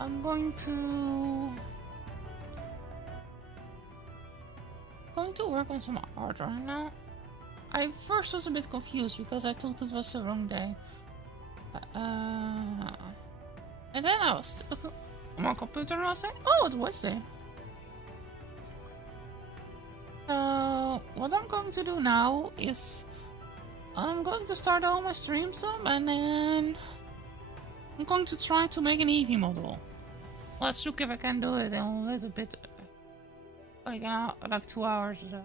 I'm going to work on some art right now. I first was a bit confused because I thought it was the wrong day. And then I was on my computer and I was like, oh, it was there. So what I'm going to do now is I'm going to start all my streams up and then I'm going to try to make an eevee model. Let's look if I can do it in a little bit, like 2 hours or so.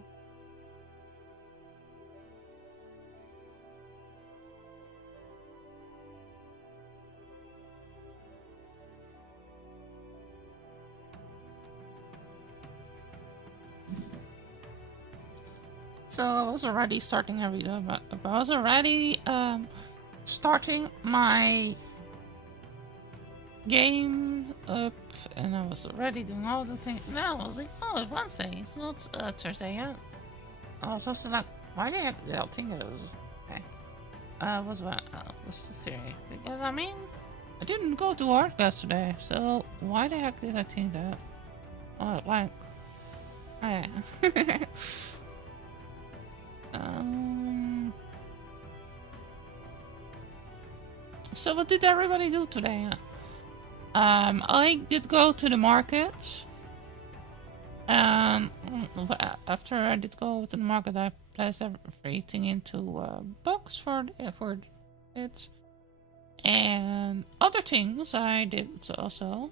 So I was already starting a video, but I was already starting my game up, and I was already doing all the things. Now I was like, oh, it's Wednesday, it's not Thursday yet. I was also like, why the heck did I think it was? Okay. What's the theory? Because I mean, I didn't go to art class today, so why the heck did I think that? Oh, like, yeah. So what did everybody do today? I did go to the market. After I did go to the market, I placed everything into a box for it. And other things I did also.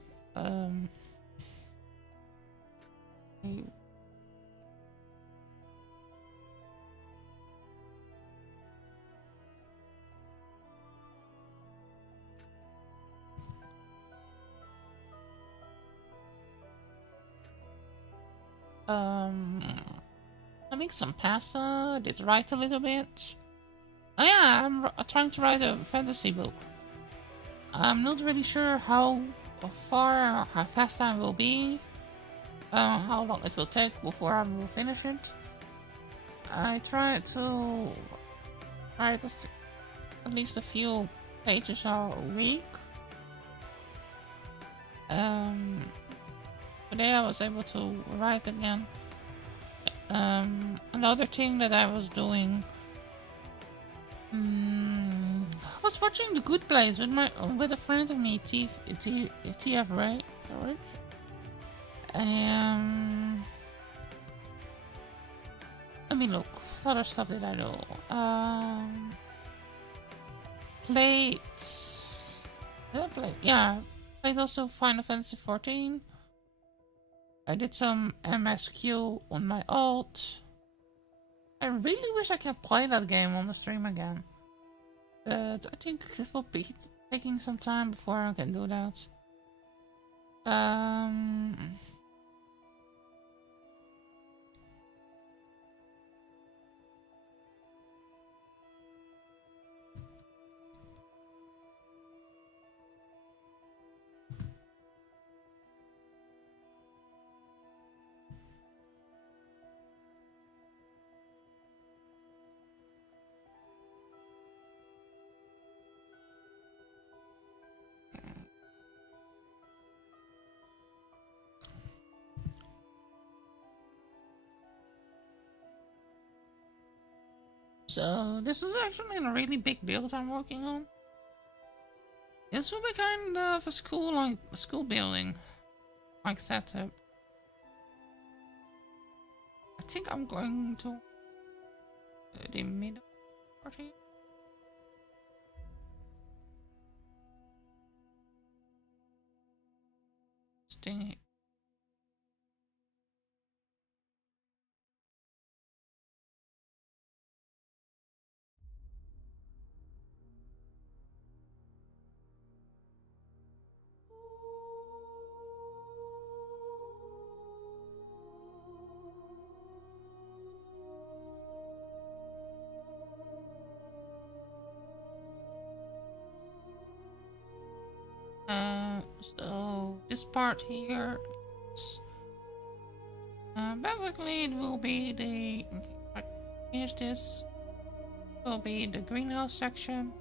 I make some pasta. I did write a little bit. Oh yeah, I'm trying to write a fantasy book. I'm not really sure how far or how fast I will be. How long it will take before I will finish it. I try to write at least a few pages a week. Today I was able to write again. Another thing that I was doing, I was watching The Good Place with a friend of me, TF Ray. Let me look. What other stuff did I do? Played. Did I play? Yeah, played also Final Fantasy 14. I did some MSQ on my alt. I really wish I could play that game on the stream again. But I think it will be taking some time before I can do that. So this is actually a really big build I'm working on. This will be kind of a school building, like setup. I think I'm going to the middle part here. Sting. So this part here is basically it will be the, if I finish this, will be the greenhouse section,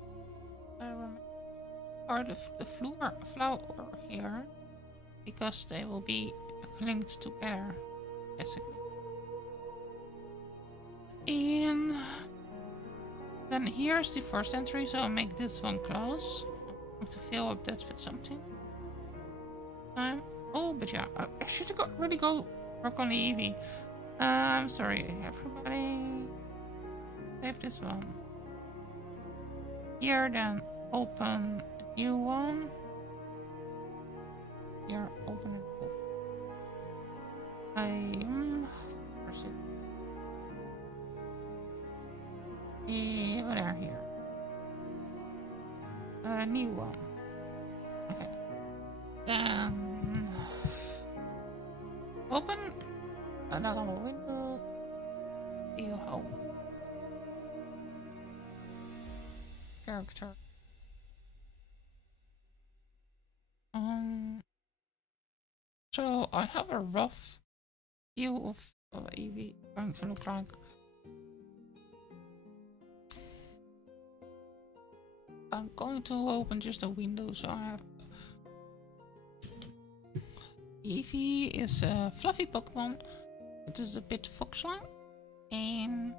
or the flower here. because they will be linked together, basically. And then here's the first entry, so I'll make this one close. I want to fill up that with something. Oh, but yeah, I should have really go work on the eevee. I'm sorry, everybody. Save this one. Here, then open a new one. Here, open it. Where's it? Yeah, there, here. A new one. Okay. Then open another window. View home. Character. So I have a rough view of eevee going to look like. I'm going to open just a window, so I have. Eevee is a fluffy Pokemon. It is a bit fox-like, and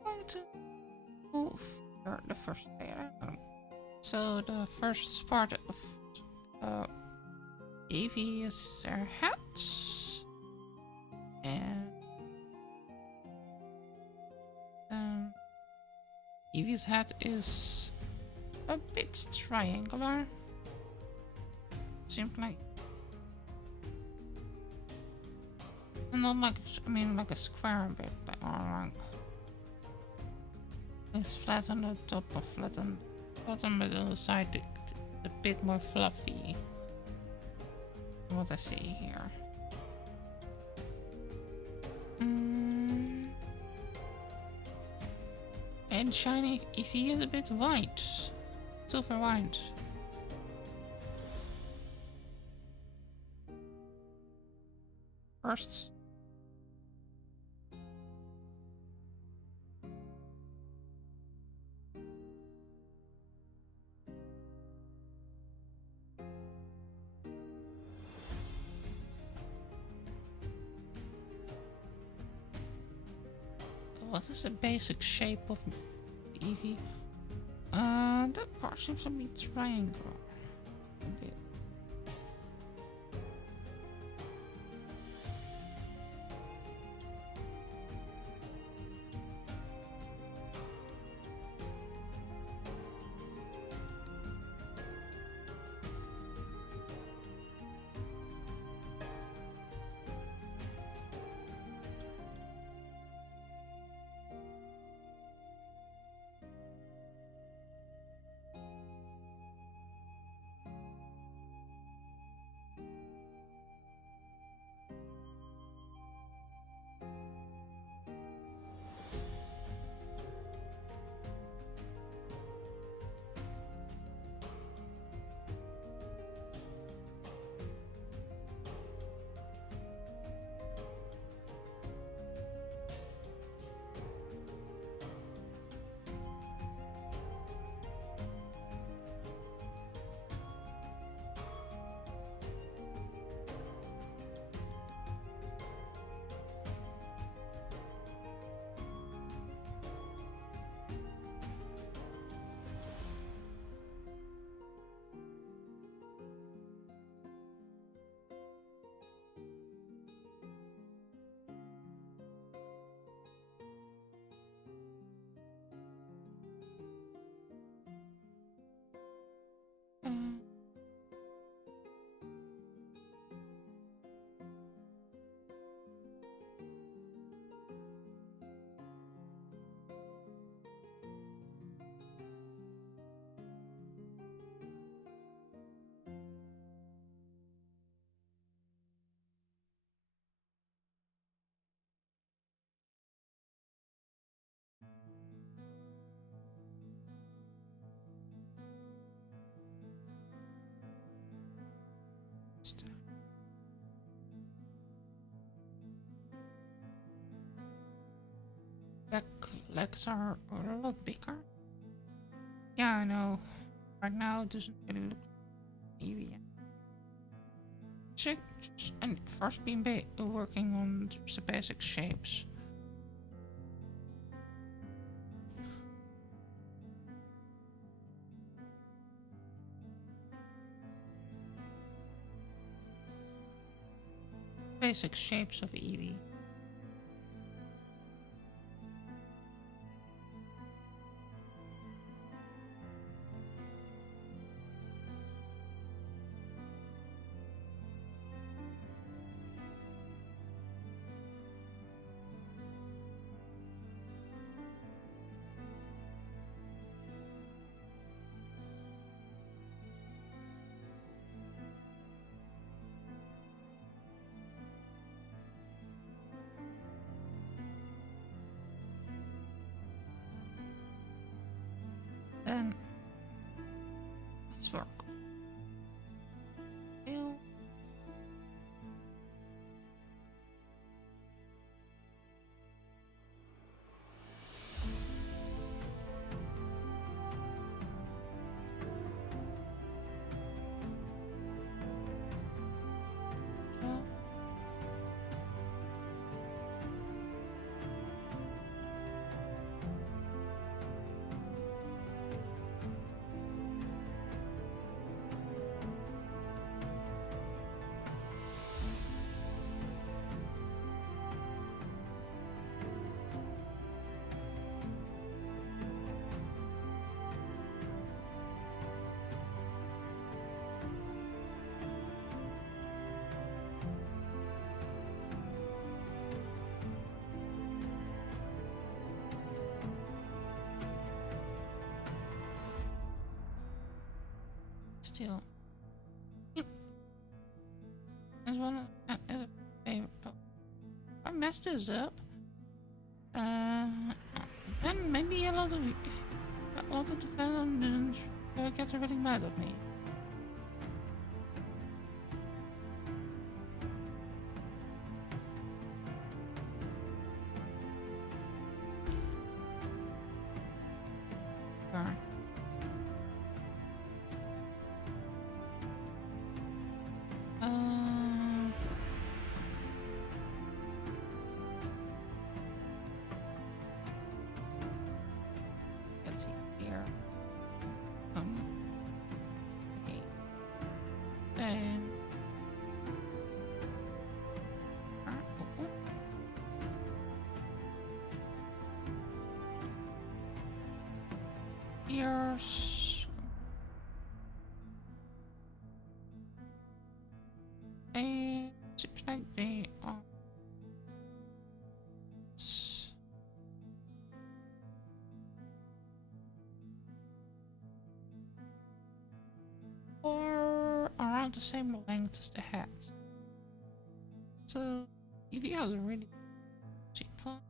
I'm going to move the first layer. So the first part of Eevee is their hats, and Eevee's hat is a bit triangular. Seems like, not like, I mean like a square bit, or like it's flat on the top or flat on the bottom, but on the side a bit more fluffy. What I see here. And shiny Eevee is a bit white, silver white. First. What is the basic shape of Eevee? That part seems to be triangular. A bit. Back legs are a lot bigger. Yeah, I know. Right now it doesn't really look like Eevee. check and first been working on the basic shapes. Basic shapes of eevee. Then let's work. Ew. Still. As one as a favorite. If I mess this up, then maybe a lot of the fans get really mad at me. Sure. Let's see here. Okay. And here's a seems like they are. Or around the same length as the hat. So eevee has a really cheap one.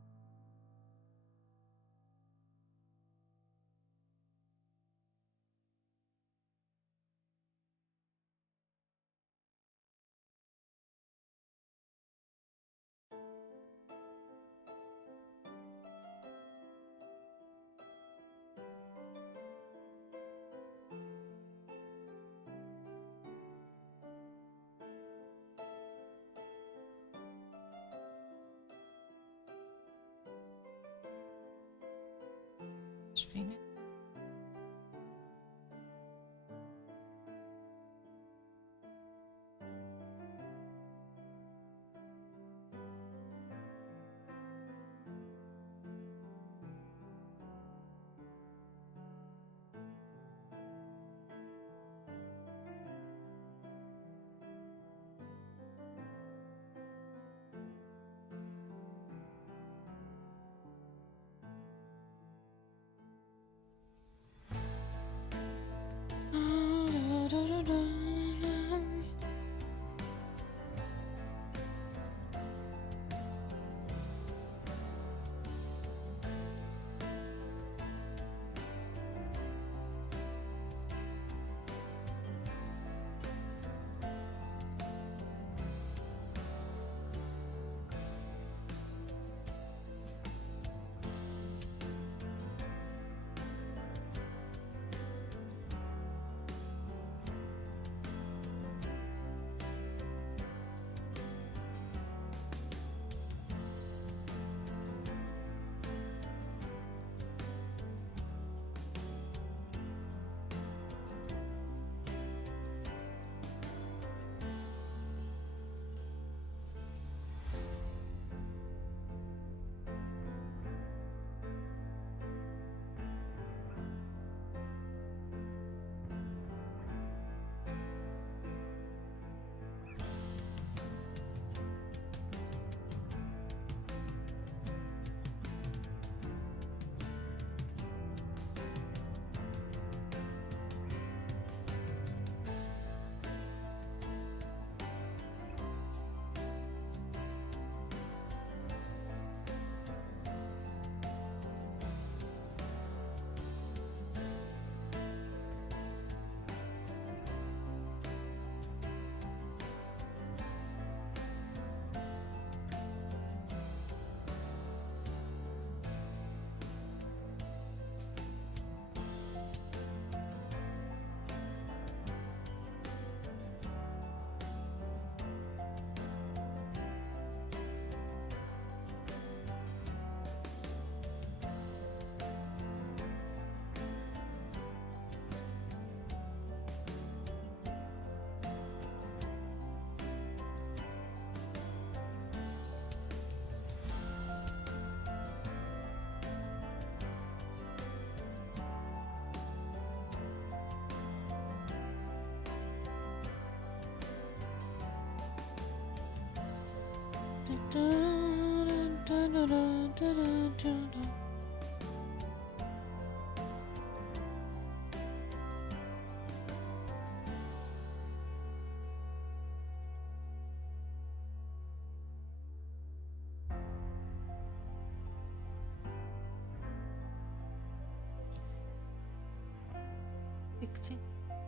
Picting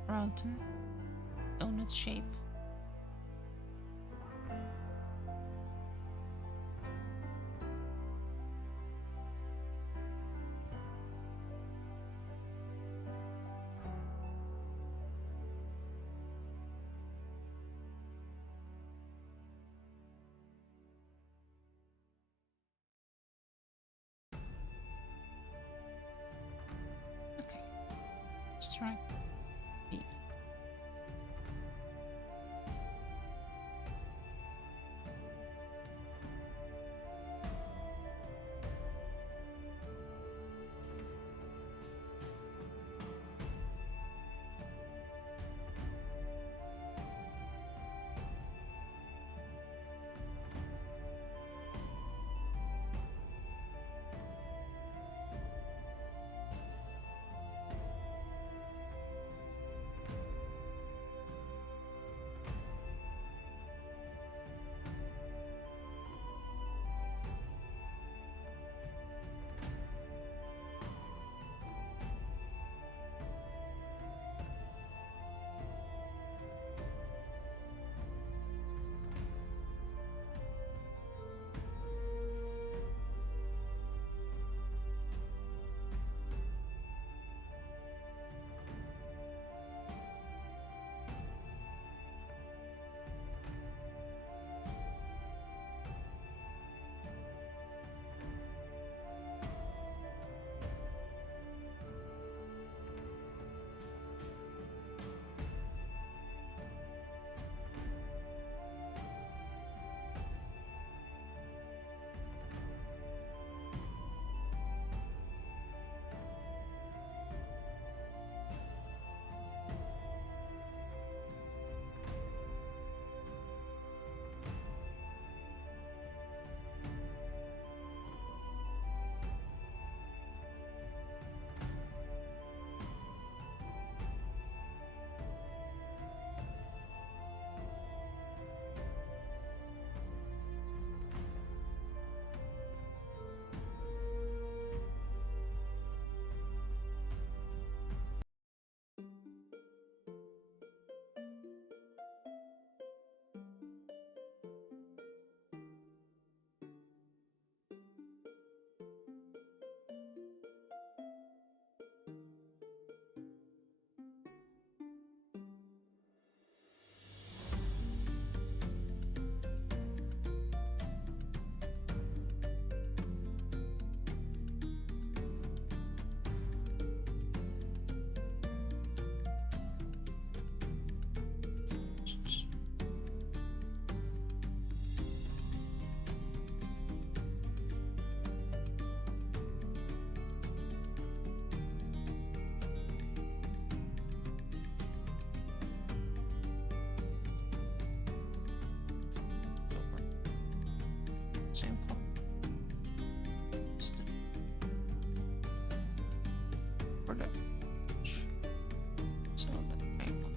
round donut shape. Okay, let's try. Simple. For the so that maple.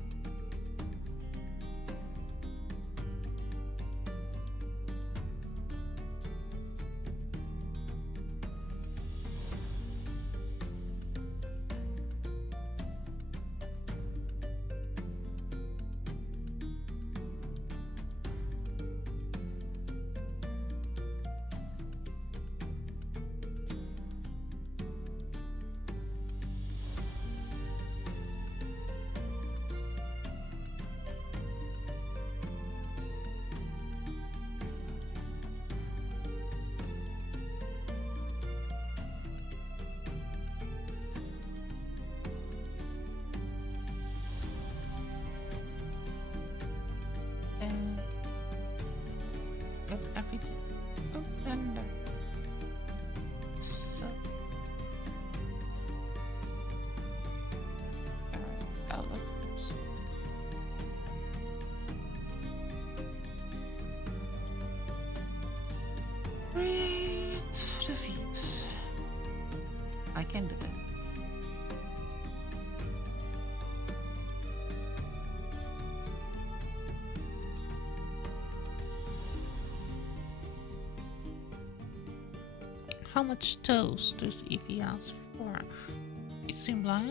I can do that. How much toast does eevee ask for? It seemed like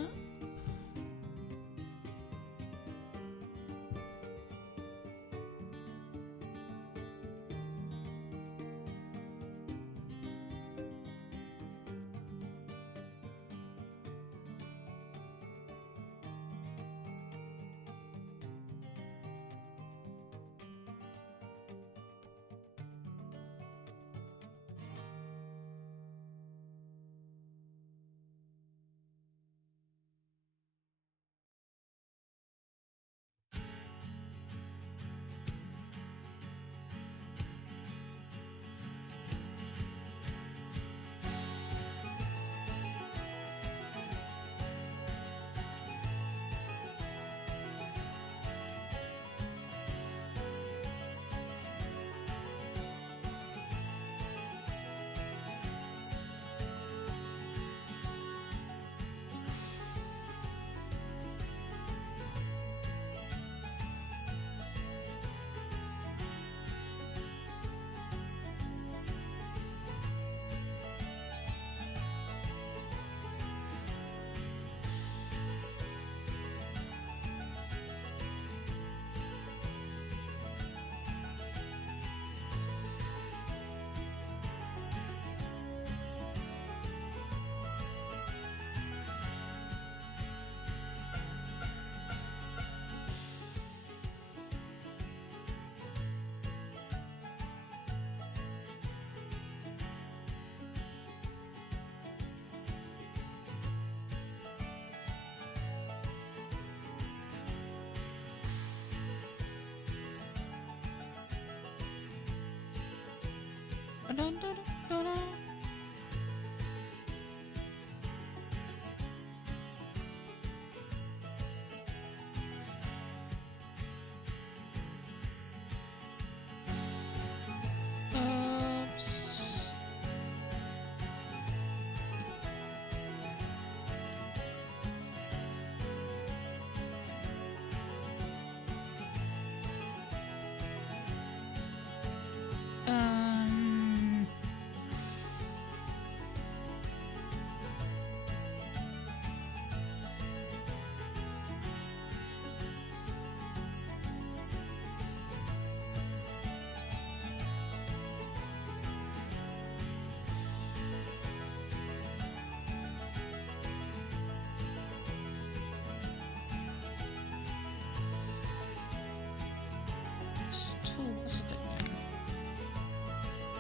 tools again.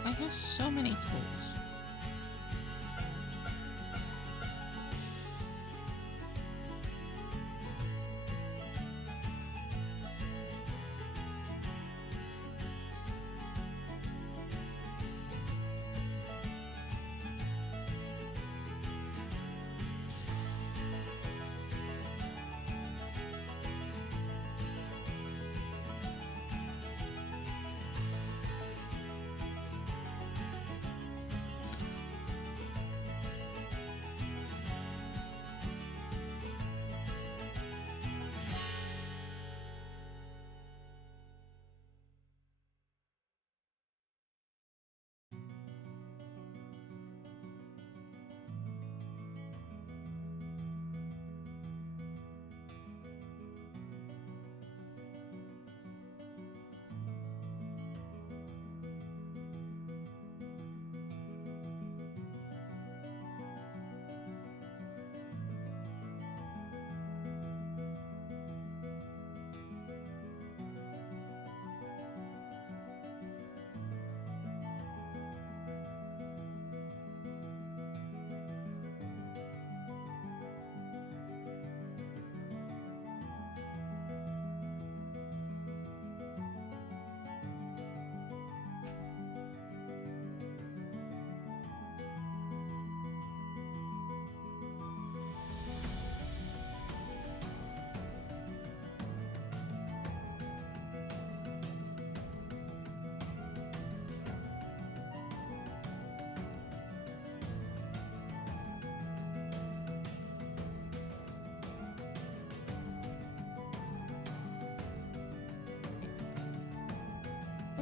I have so many tools.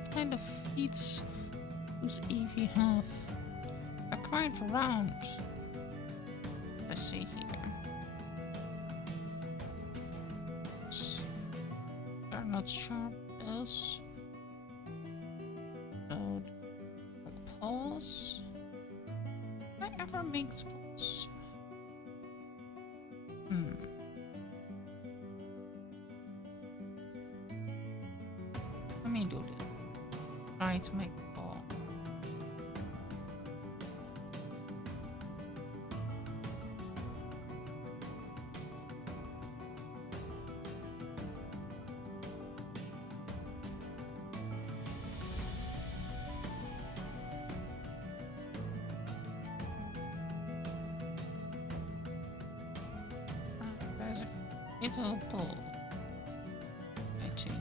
What kind of feats does eevee have? They're quite round. Let's see here. They're not sharp as. So, paws. I ever make paws? Let me do this. Try to make a paw. There's a little ball, I think.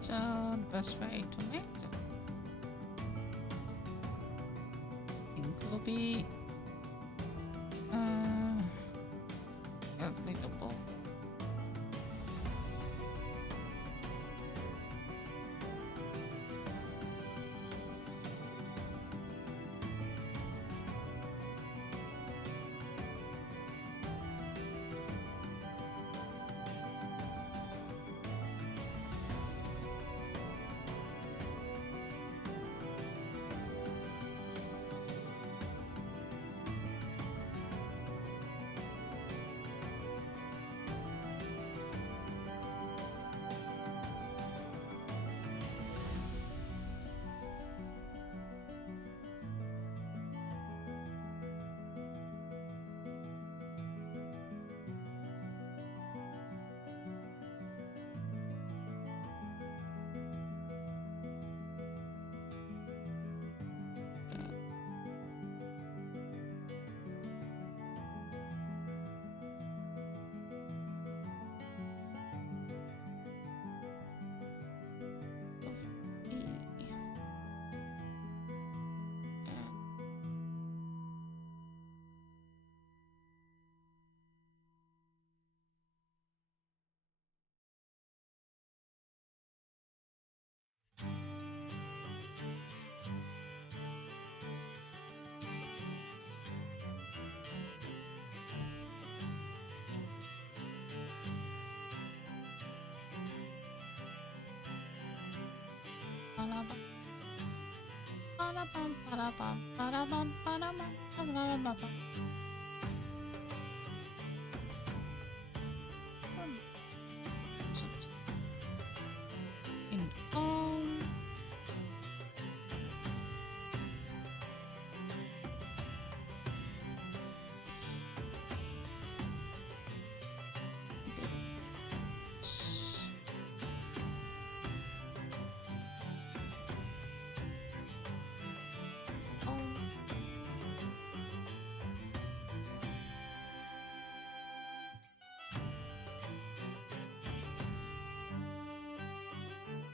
So the best way to make them, I think, will be applicable.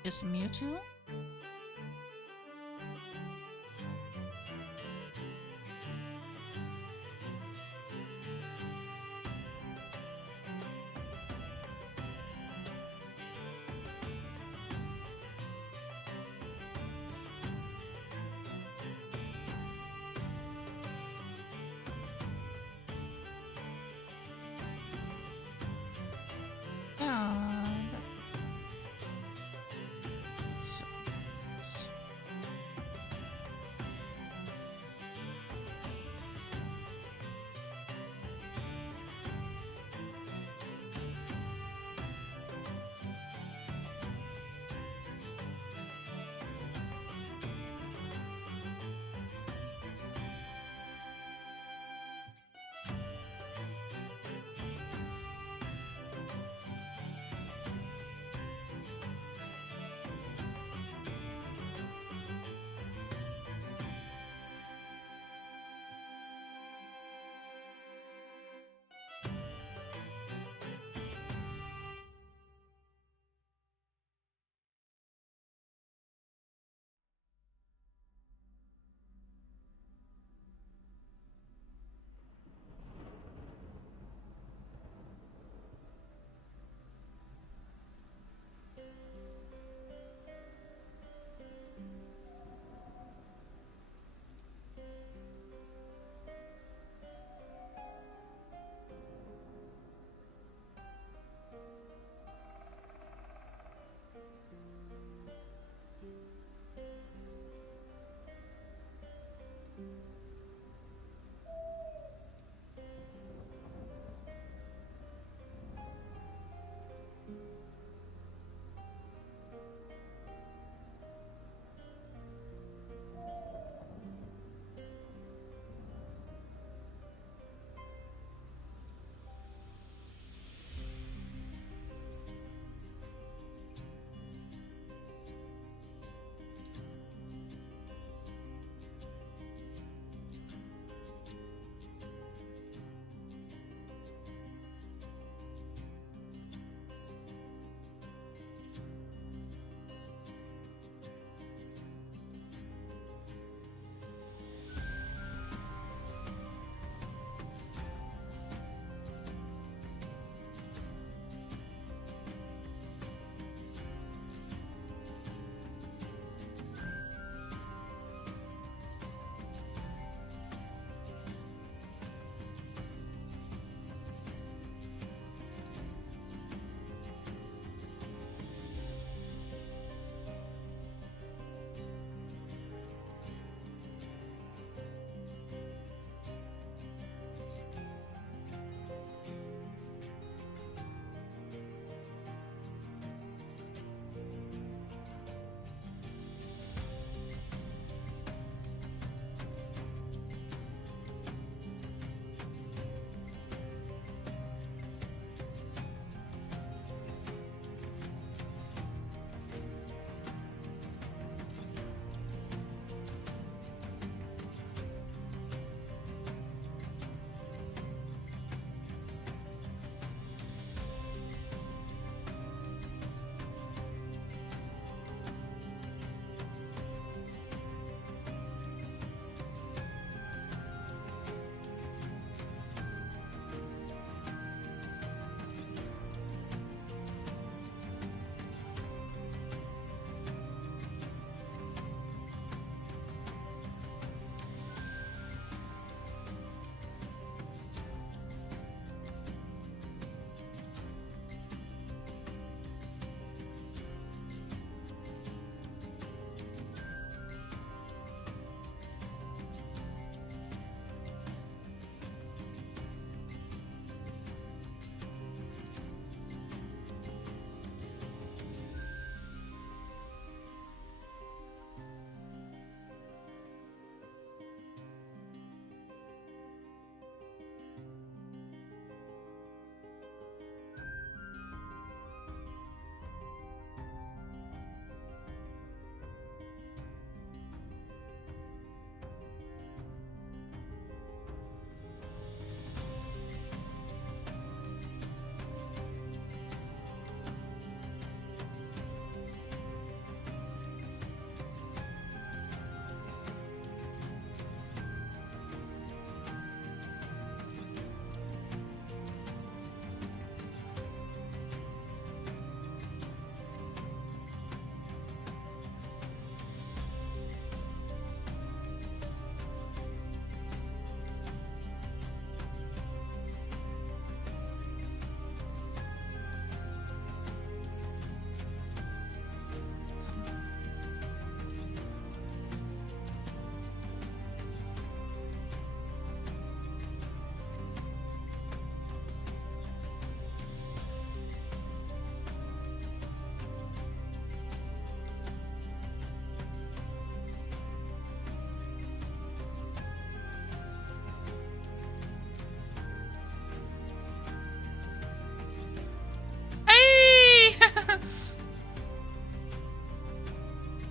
Is Mewtwo? Yeah. So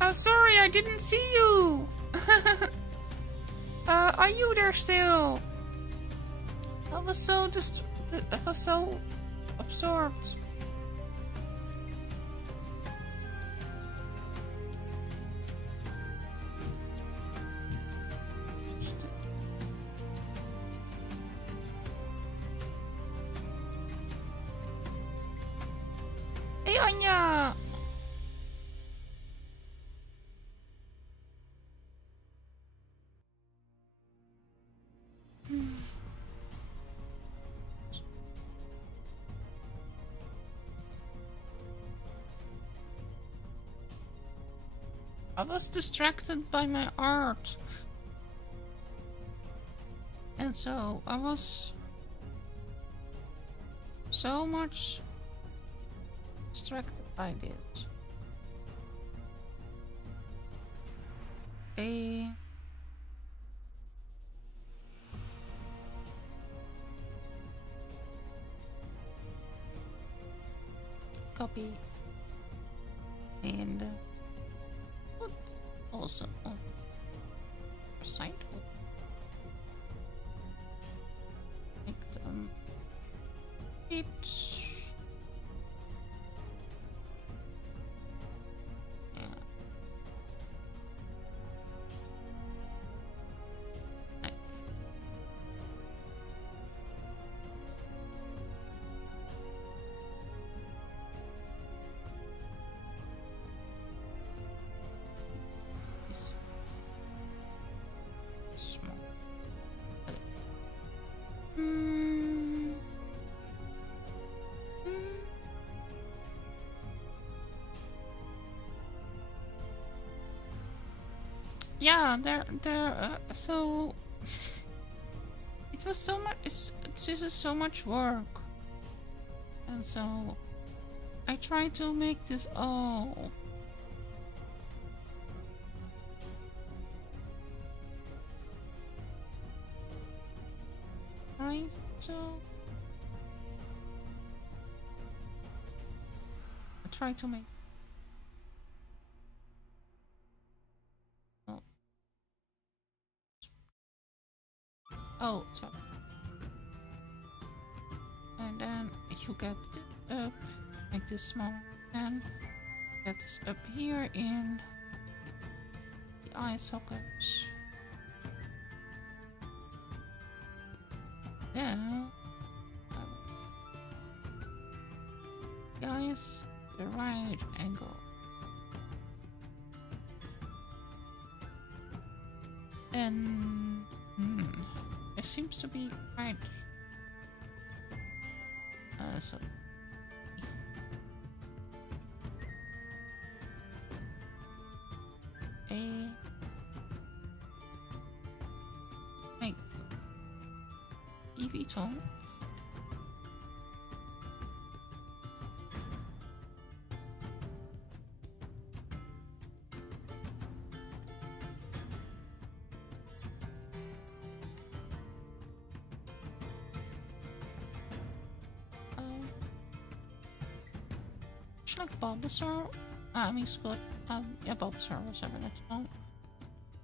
Oh, sorry, I didn't see you. Are you there still? I was so absorbed. Hey, Anya. I was distracted by my art. And so I was so much distracted by this. A copy and put also on our site. Make them it. Yeah, so it was so much. This is so much work, and so I tried to make this all. Right, so I tried to make. Oh, sorry. And then you get it up, make this small, and get this up here in the eye sockets. Then the eyes the right angle. And it seems to be right. So make eevee tone. Like Bulbasaur, I mean Scott, yeah, Bulbasaur was 7 at home.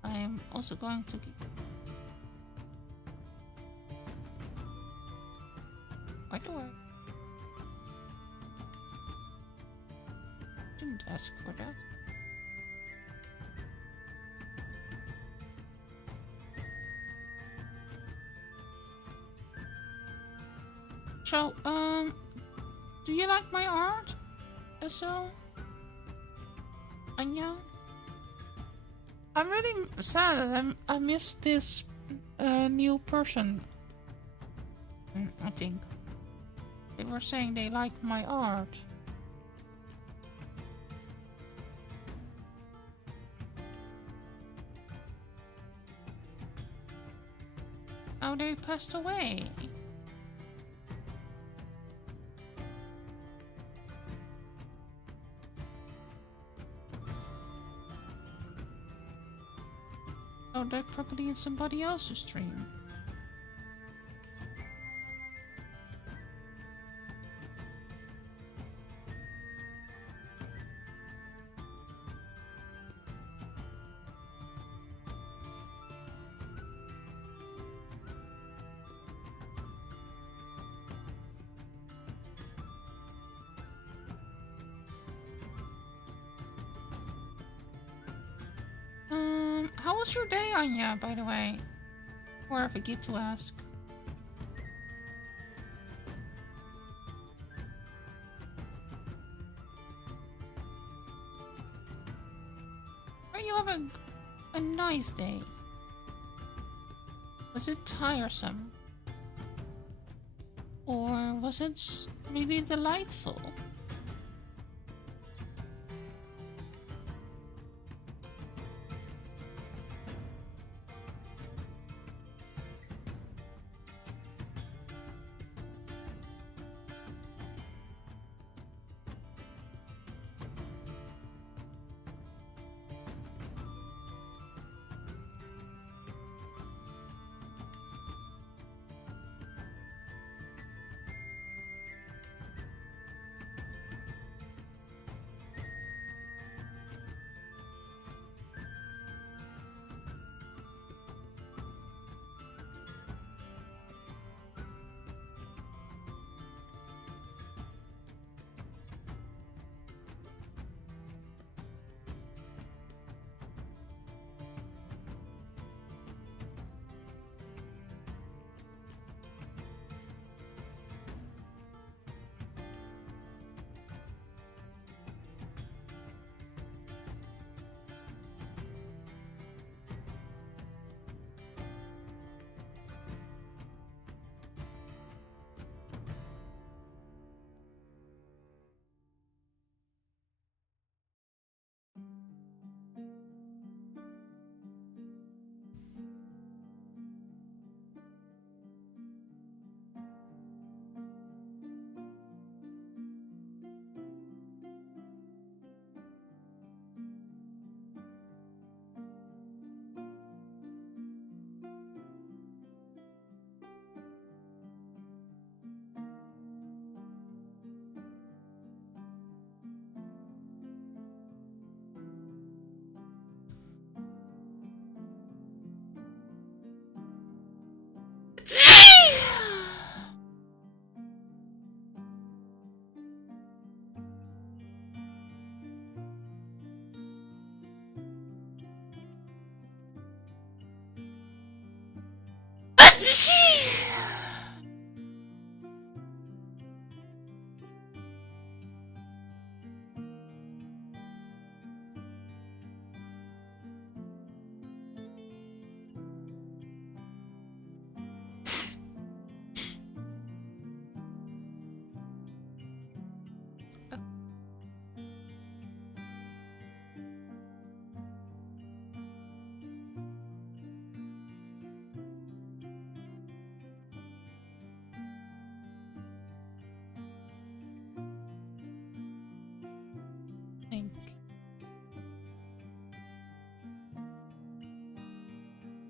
I am also going to give. By the way, didn't ask for that. So, do you like my art? So, Anya, I'm really sad that I missed this new person. I think they were saying they liked my art. Oh, they passed away. Oh, they're probably in somebody else's stream. How was your day, Anya, by the way? Or I forget to ask. Are you having a nice day? Was it tiresome? Or was it really delightful?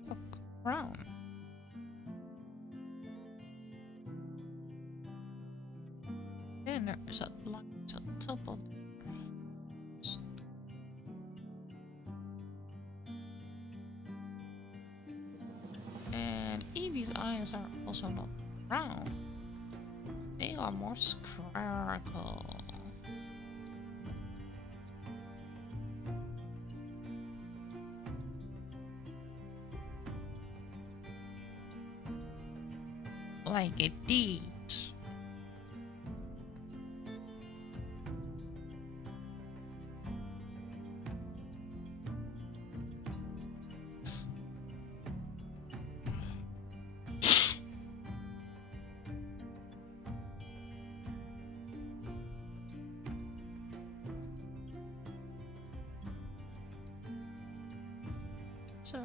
Look around. Then there is a light on top of the and Eevee's eyes are also not round. They are more spherical. Like it did. So,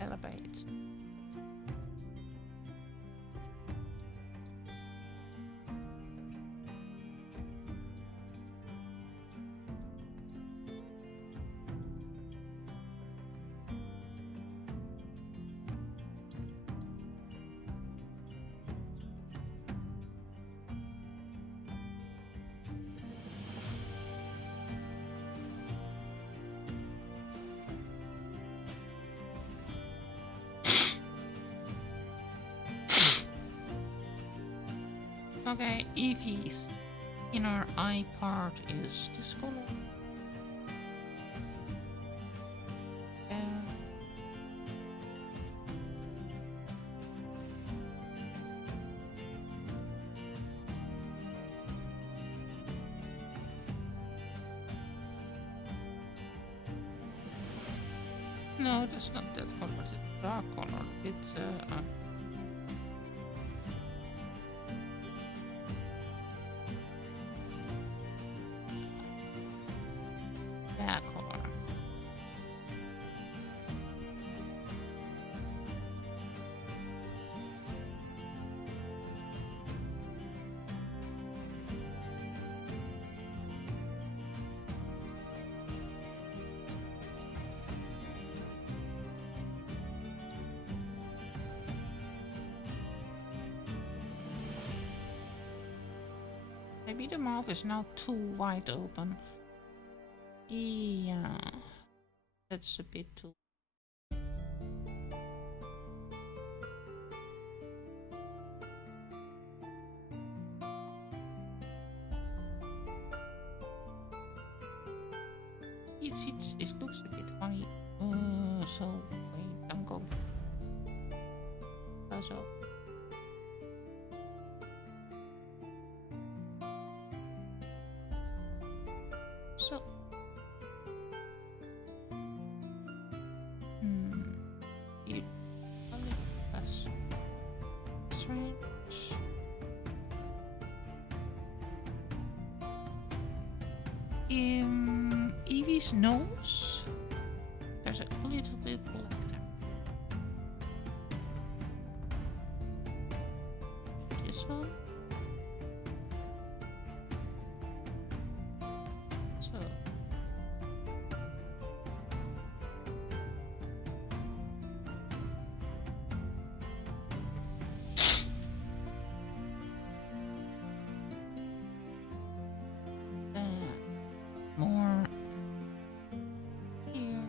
elevate. Okay, Eevee's inner eye part is this color. And no, that's not that color, it's a dark color. It's that color. Maybe the mouth is now too wide open. Yeah, that's a bit too. It looks a bit funny. So wait, don't go. So. So. It only that's strange. Eevee's nose, there's a little bit black there. This one. So. More here.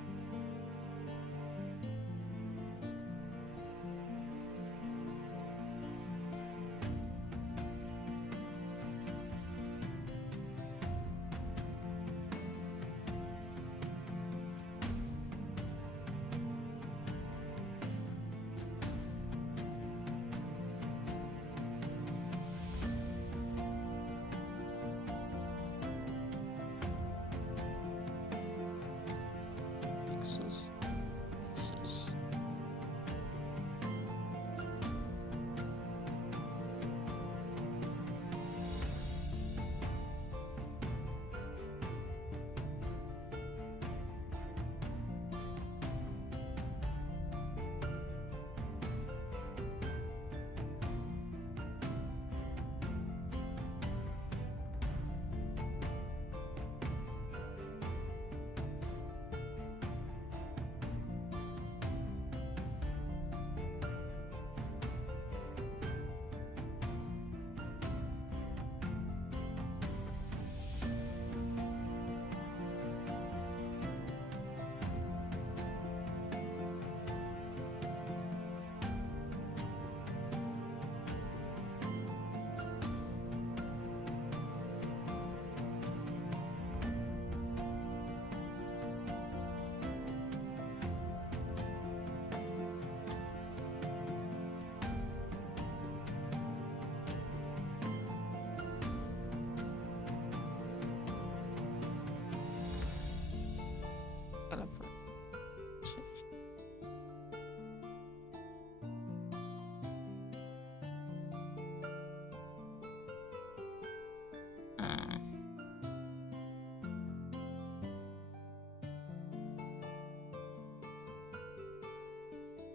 Pixels. Pixels.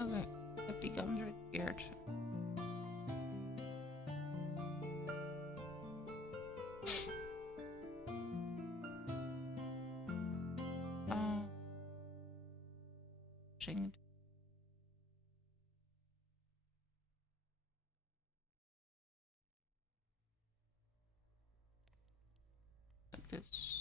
Okay, that becomes really weird. Changed. Like this.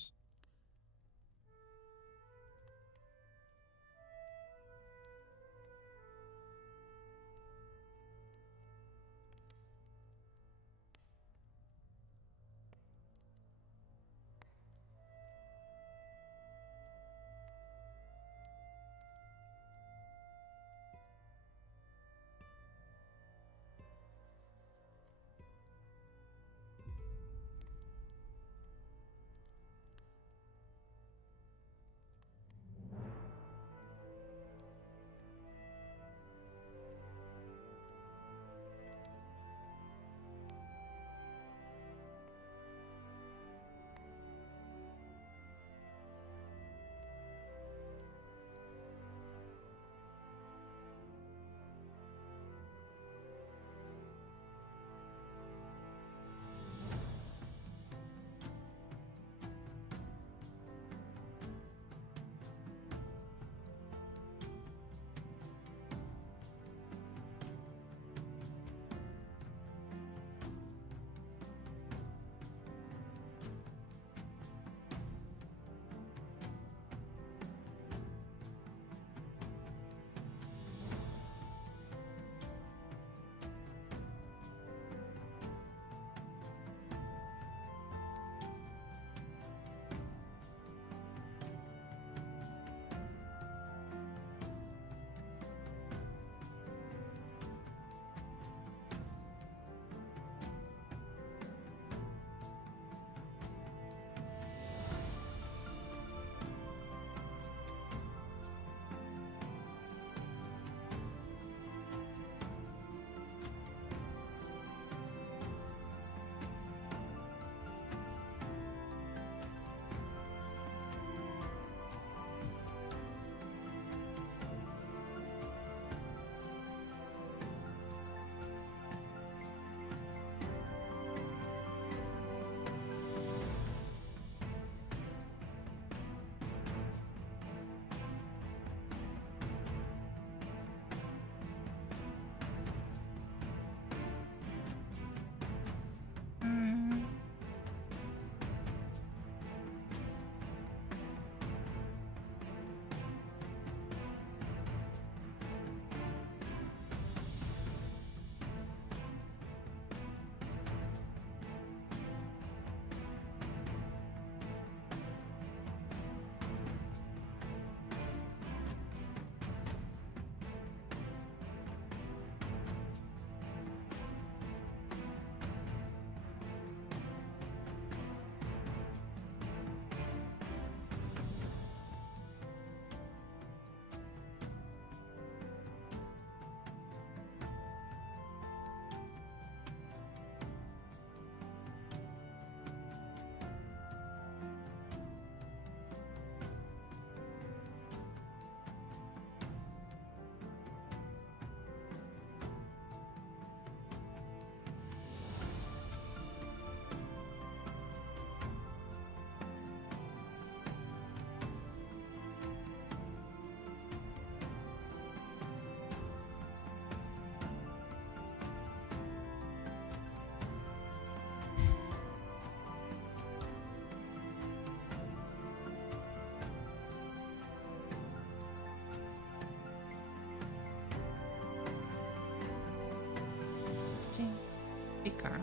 Speaker.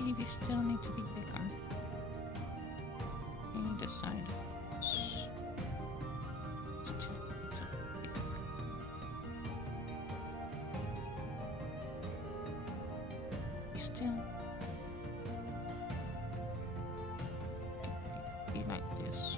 eevee still need to be bigger. Can you decide? Still need to be bigger. Still be like this.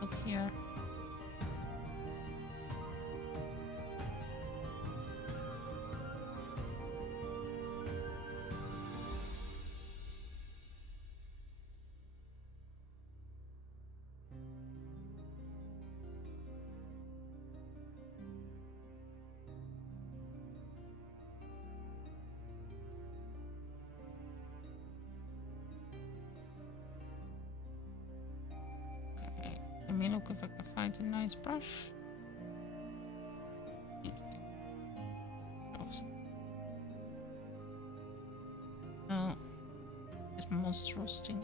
Up here. Okay, let me look if I can find a nice brush. No, it's most roasting.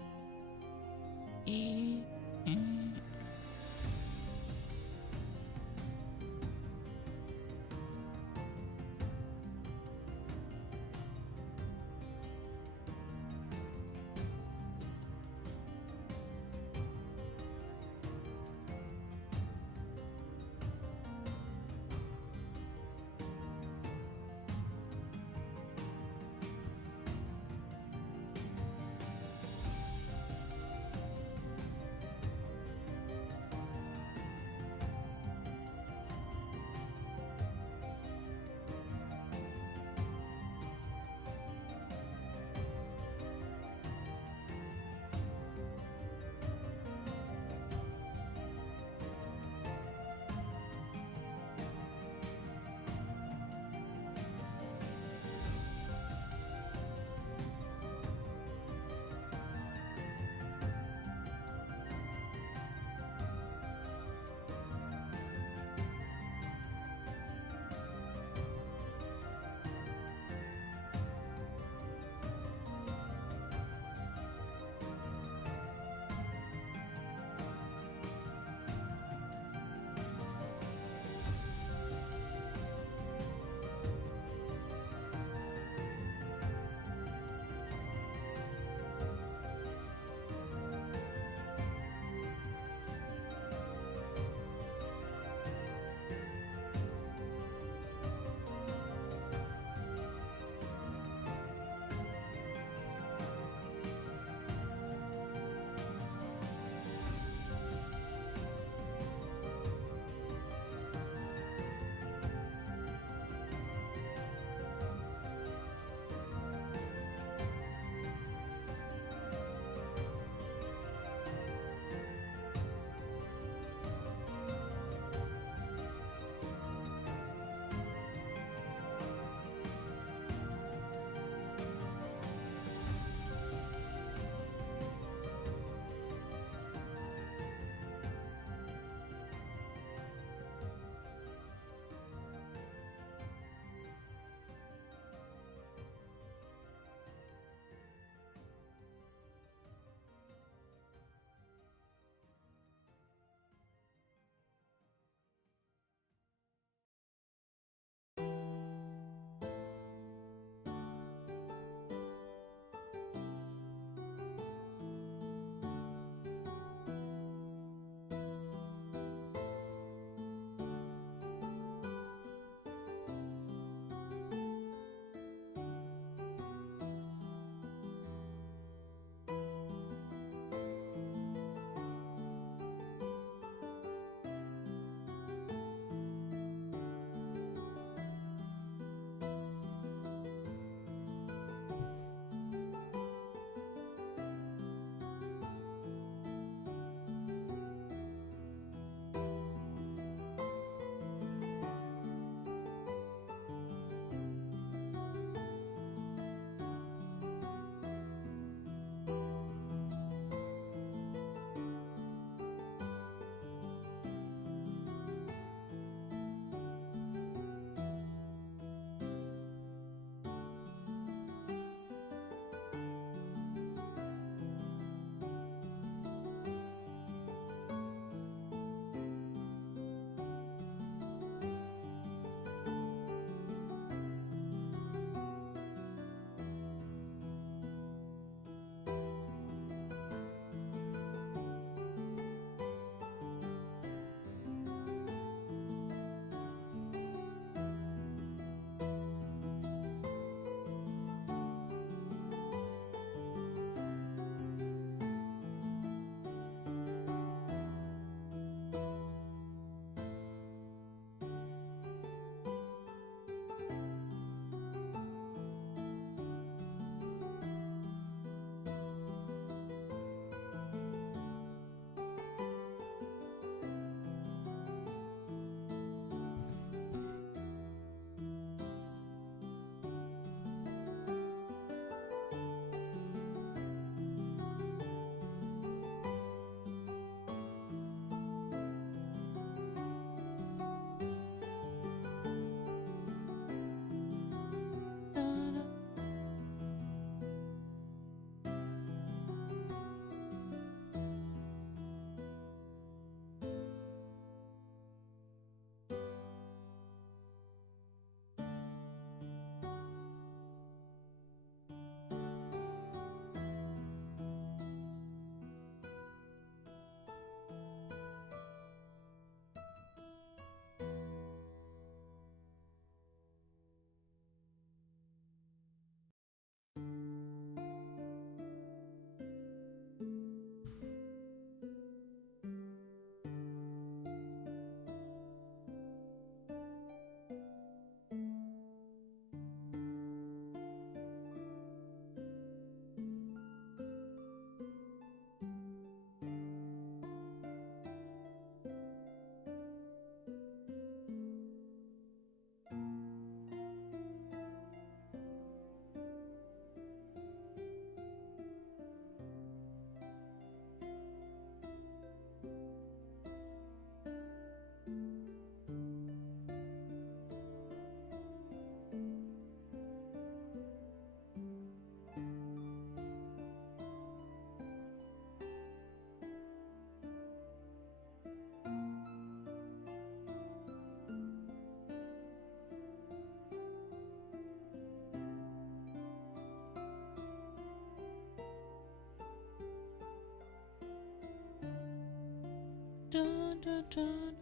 dun, dun, dun.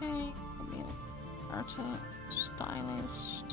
Hey, art stylist.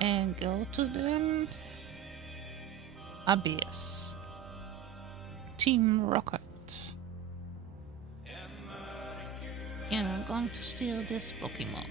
and go to the abyss. Team Rocket. And I'm going to steal this Pokemon.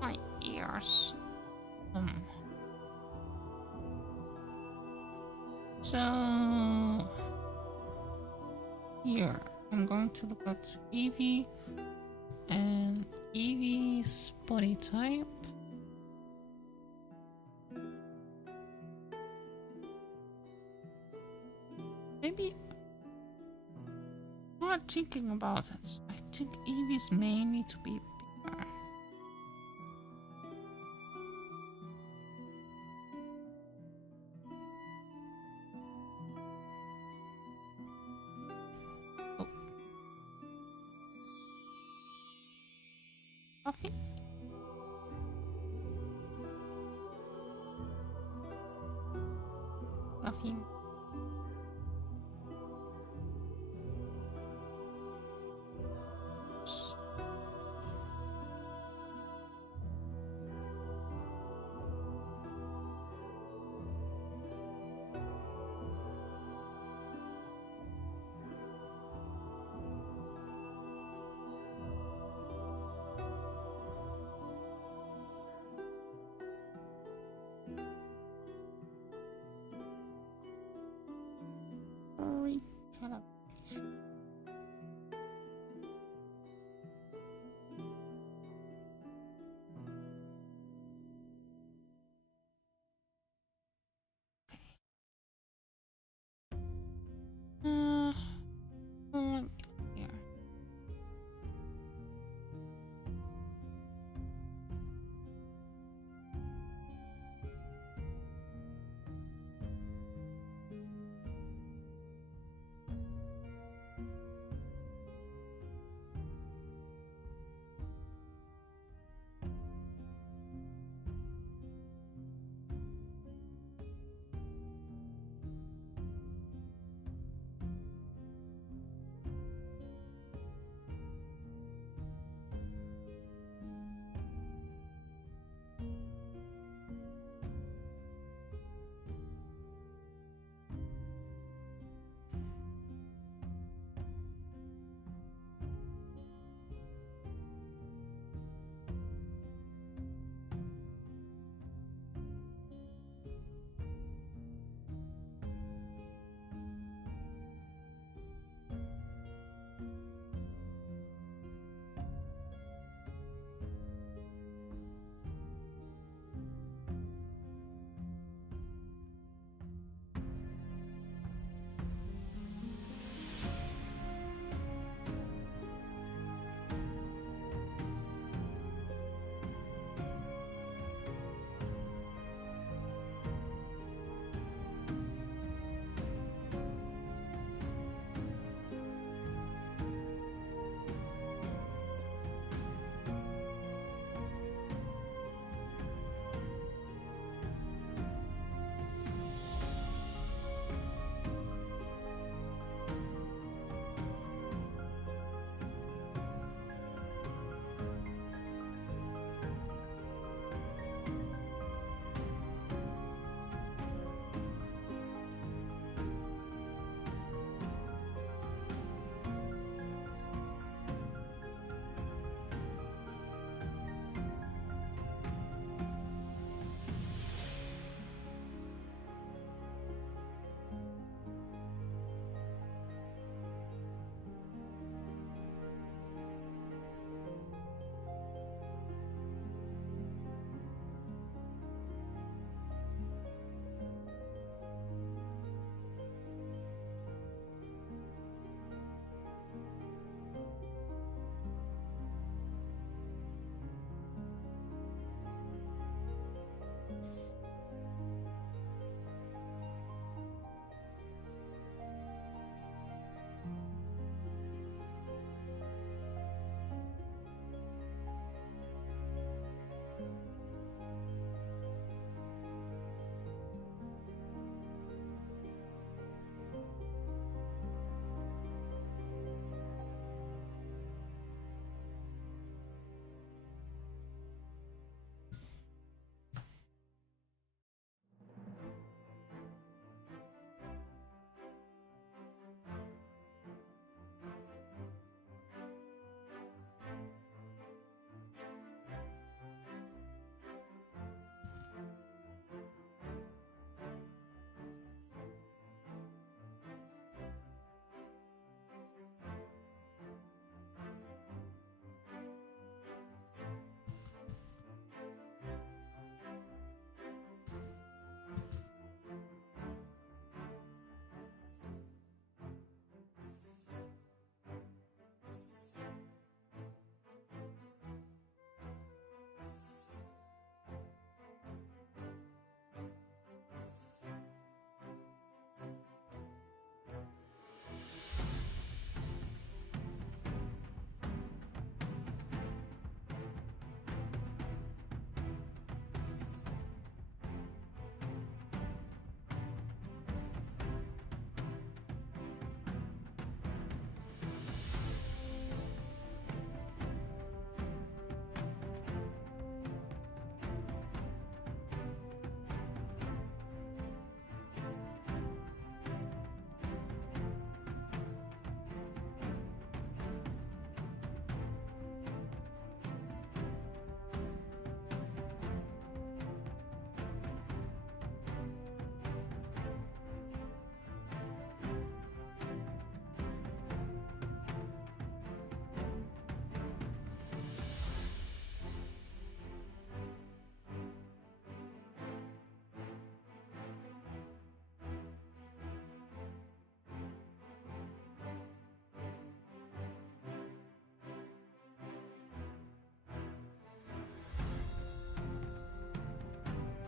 My ears. So here I'm going to look at eevee and eevee's body type. Maybe I'm not thinking about it. I think eevee's may need to be bigger. Coffee? Coffee.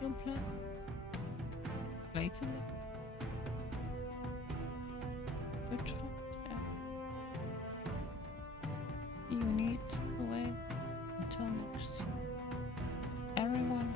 You play later. Good. You need to wait until next. Everyone.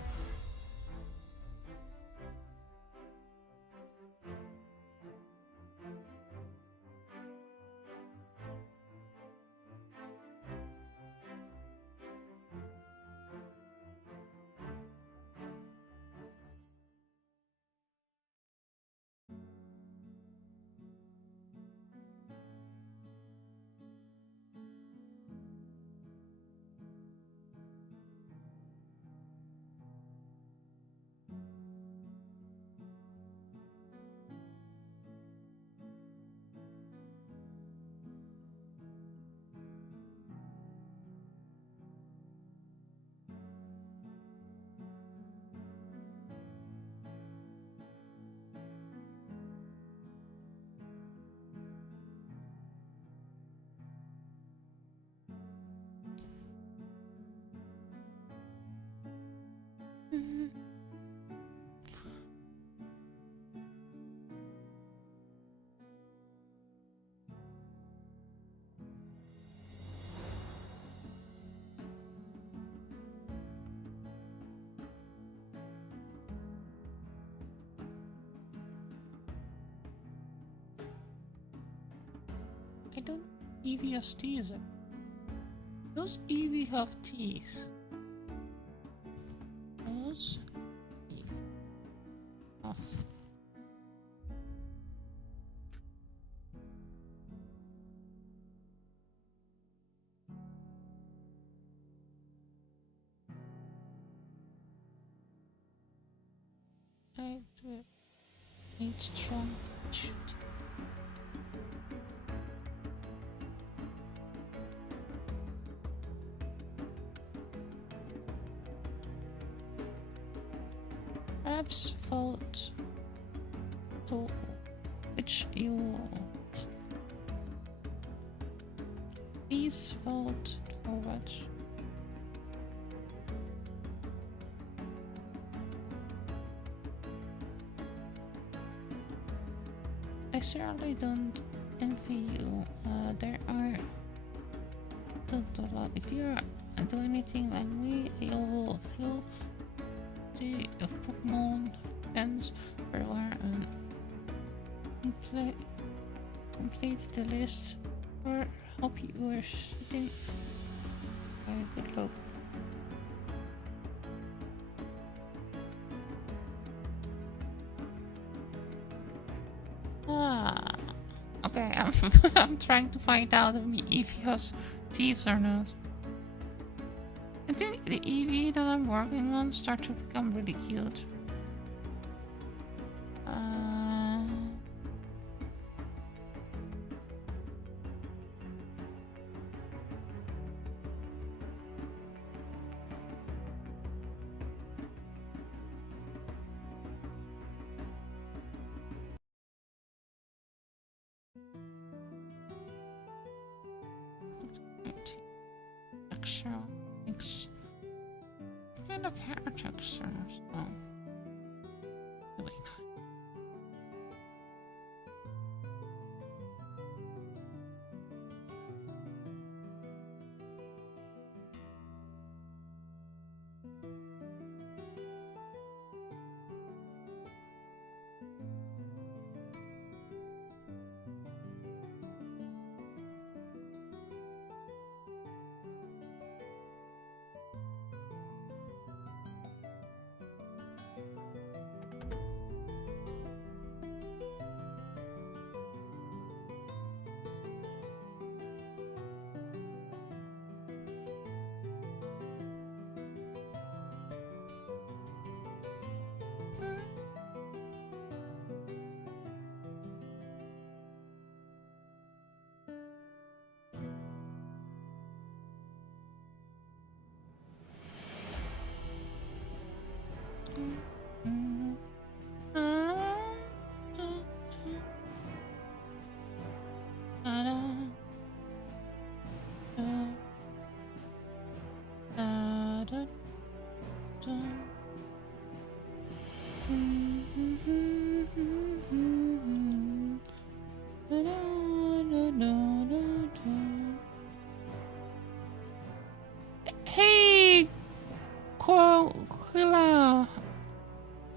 I don't eevee has teeth. Those eevee have teeth. Those have. I do need strong. Shoot. Perhaps fault to which you want. Please vote for which. I certainly don't envy you. There are a lot. If you do anything like me, you will feel of Pokemon fans everywhere and complete the list or hope you are sitting. Very good luck. Okay, I'm trying to find out if he has thieves or not. I think the eevee that I'm working on starts to become really cute. Texture mix. Kind of hair texture, so really nice.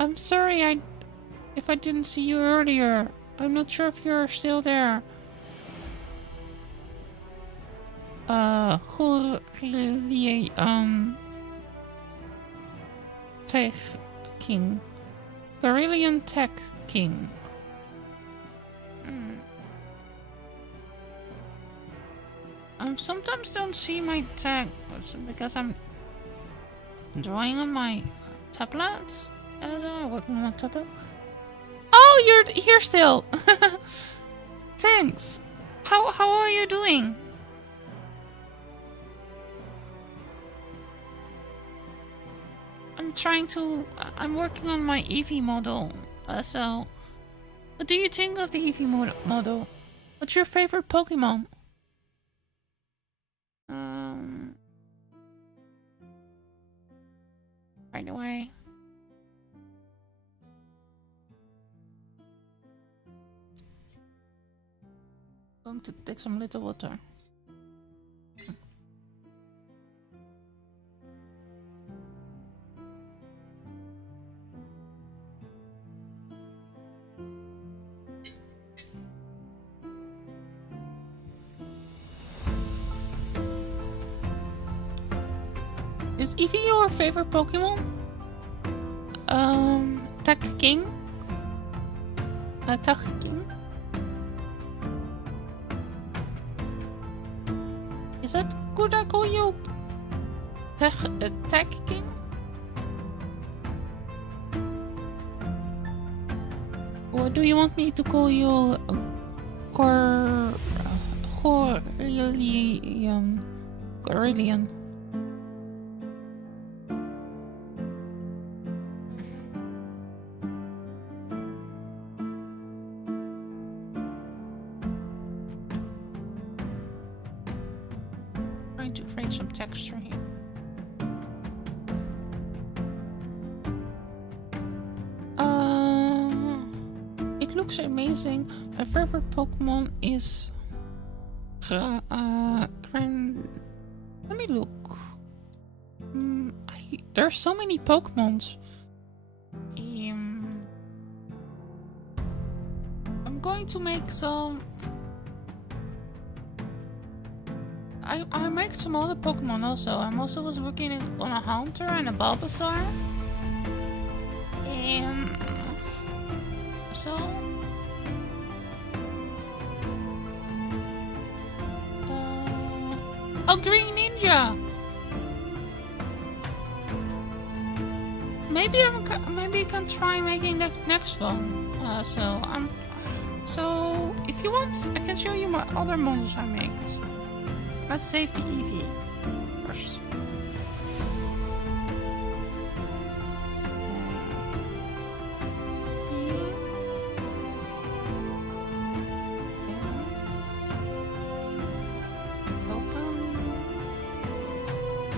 I'm sorry if I didn't see you earlier. I'm not sure if you're still there. Tech King. Carillion Tech King. I sometimes don't see my tag because I'm drawing on my tablet. As I'm working on my tablet. Oh, you're here still. Thanks. How are you doing? I'm working on my eevee model. So, what do you think of the eevee model? What's your favorite Pokemon? By the way. Going to take some little water. Is Eevee your favorite Pokemon? Tech King? Tech King? Is that good I call you Tech King? Or do you want me to call you Carillion? Trying to create some texture here. It looks amazing. My favorite Pokemon is Let me look. There's so many Pokemons. I'm going to make some. I make some other Pokemon also. I'm also was working on a Haunter and a Bulbasaur. And so a Green Ninja. Maybe I can try making the next one. So if you want, I can show you my other models I made. Let's save the eevee first.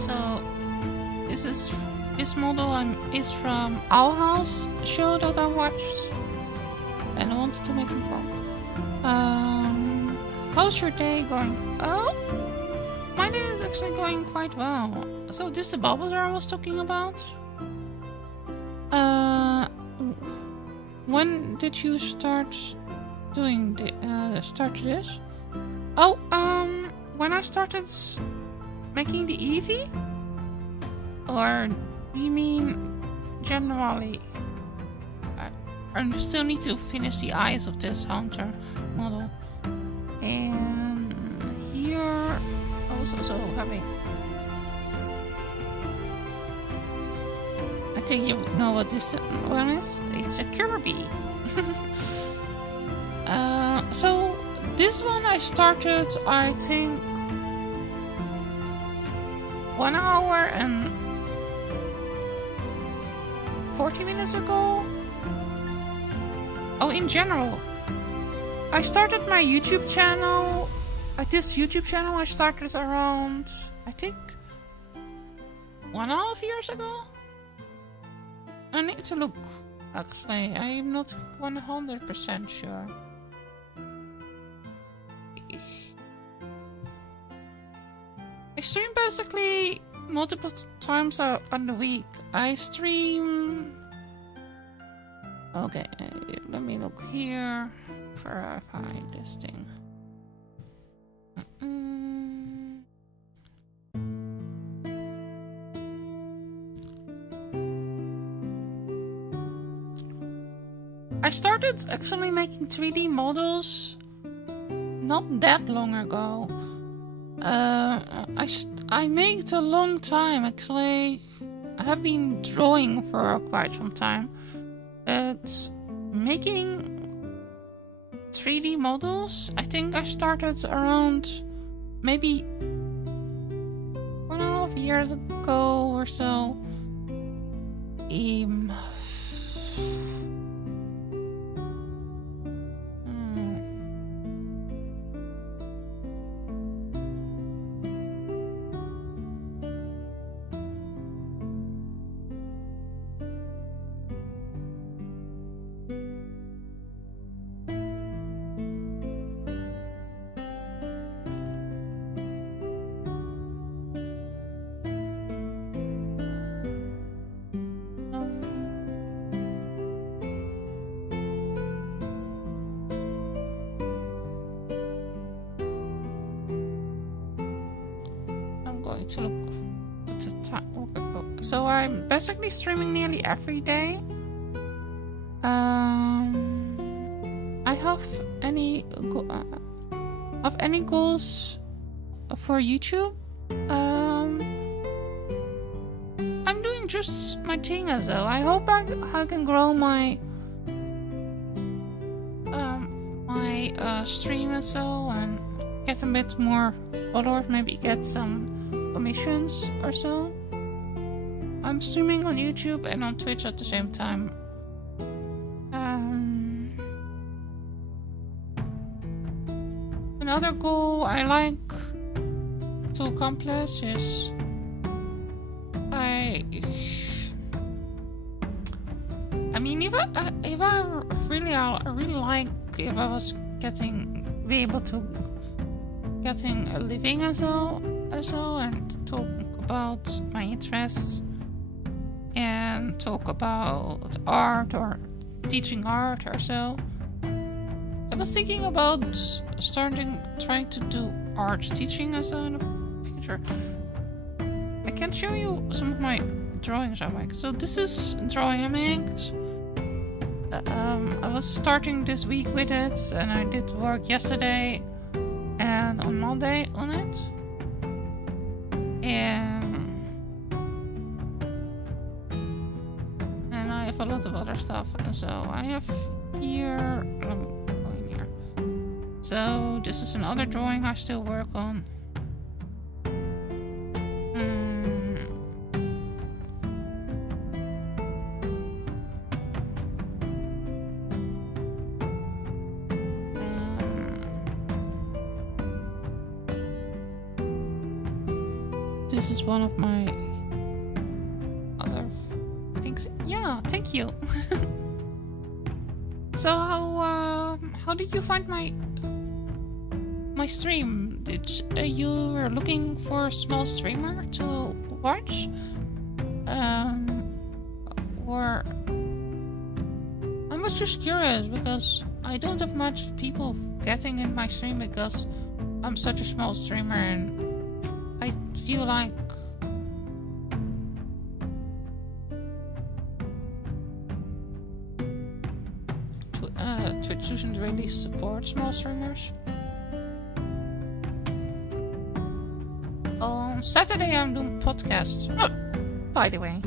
So this model is from Owl House show that I watched, and I wanted to make it more. How's your day going? Oh, my day is actually going quite well. So this is the Bulbasaur I was talking about. When did you start doing this? Oh, when I started making the eevee? Or you mean generally? I still need to finish the eyes of this Haunter model. And here I was also having. I think you know what this one is. It's a Kirby. So this one I started, I think, 1 hour and 40 minutes ago. Oh, in general, I started my YouTube channel. This YouTube channel I started around, I think, 1.5 years ago. I need to look. Actually, I'm not 100% sure. I stream basically multiple times on the week. I stream Okay, let me look here where I find this thing. I started actually making 3D models not that long ago. I made it a long time actually. I have been drawing for quite some time. But making 3D models, I think I started around maybe 1.5 years ago or so. To look at the time. So I'm basically streaming nearly every day. I have any goals for YouTube? I'm doing just my thing as though. I hope I can grow my stream and so, and get a bit more followers. Maybe get some commissions or so. I'm streaming on YouTube and on Twitch at the same time. Another goal I like to accomplish is I mean, if I really like if I was be able to getting a living as well, and talk about my interests and talk about art or teaching art or so. I was thinking about trying to do art teaching as well in the future. I can show you some of my drawings I make. So this is a drawing I made. I was starting this week with it, and I did work yesterday and on Monday on it. And I have a lot of other stuff. So I have here. So this is another drawing I still work on. This is one of my other things. Yeah, thank you. So how did you find my stream? Did you were looking for a small streamer to watch? Or I was just curious because I don't have much people getting in my stream because I'm such a small streamer, and I feel like Twitch doesn't really support small streamers. On Saturday I'm doing podcasts, by the way.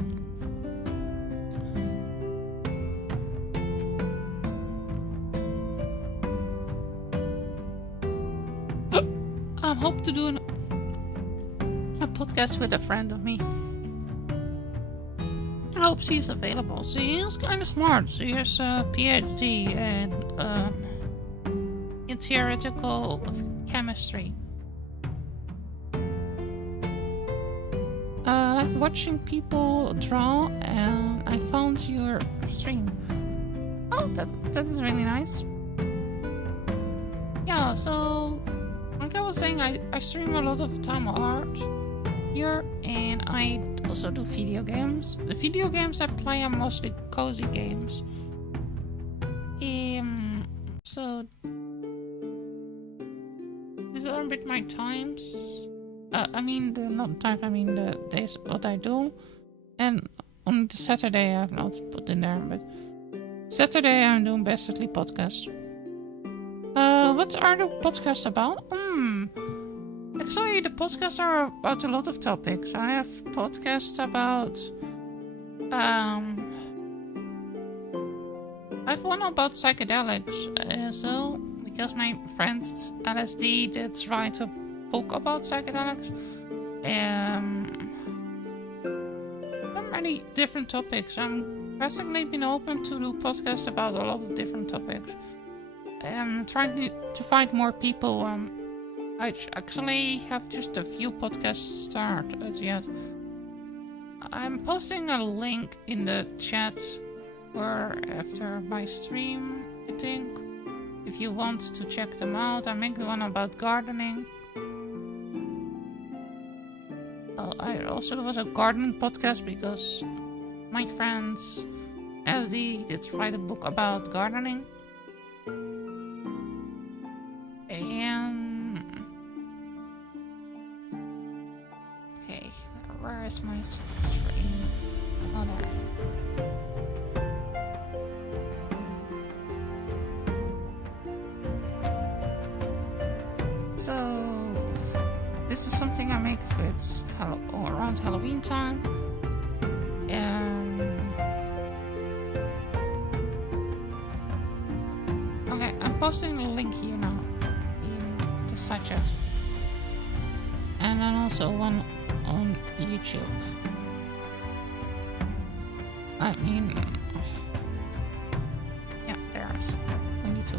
I hope to do a podcast with a friend of me. I hope she's available. She is kind of smart. She has a PhD in theoretical chemistry. I like watching people draw, and I found your stream. Oh, that is really nice. Yeah, so like I was saying, I stream a lot of time art here, and I also do video games. The video games I play are mostly cozy games. So these are a bit my times. Not times, I mean the days what I do. And on the Saturday I've not put in there, but Saturday I'm doing basically podcasts. What are the podcasts about? Actually, the podcasts are about a lot of topics. I have podcasts about I have one about psychedelics, so because my friend LSD did write a book about psychedelics. So many different topics. I'm basically been open to do podcasts about a lot of different topics. I'm trying to find more people. I actually have just a few podcasts started yet. I'm posting a link in the chat for after my stream, I think. If you want to check them out, I make the one about gardening. I also was a gardening podcast because my friends SD did write a book about gardening. And okay, where is my stream? Hold on. So this is something I make for it's around Halloween time. Okay, I'm posting a link here now in the side chat. And then also one on YouTube. Yeah, there's only two.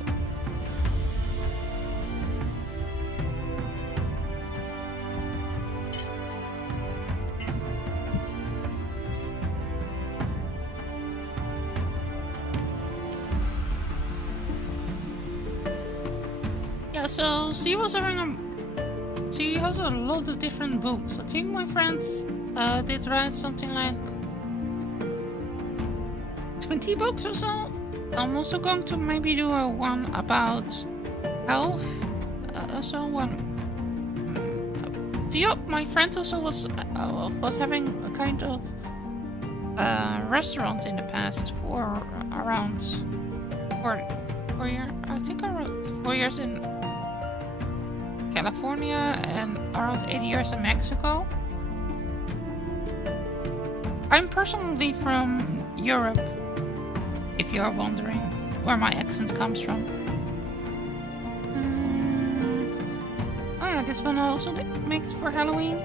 Yeah, so she has a lot of different books. I think my friends did write something like 20 books or so. I'm also going to maybe do a one about health. My friend also was having a kind of restaurant in the past for around 4 years. I think around 4 years in California and around 8 years in Mexico. I'm personally from Europe, if you are wondering where my accent comes from. Oh yeah, this one I also made for Halloween.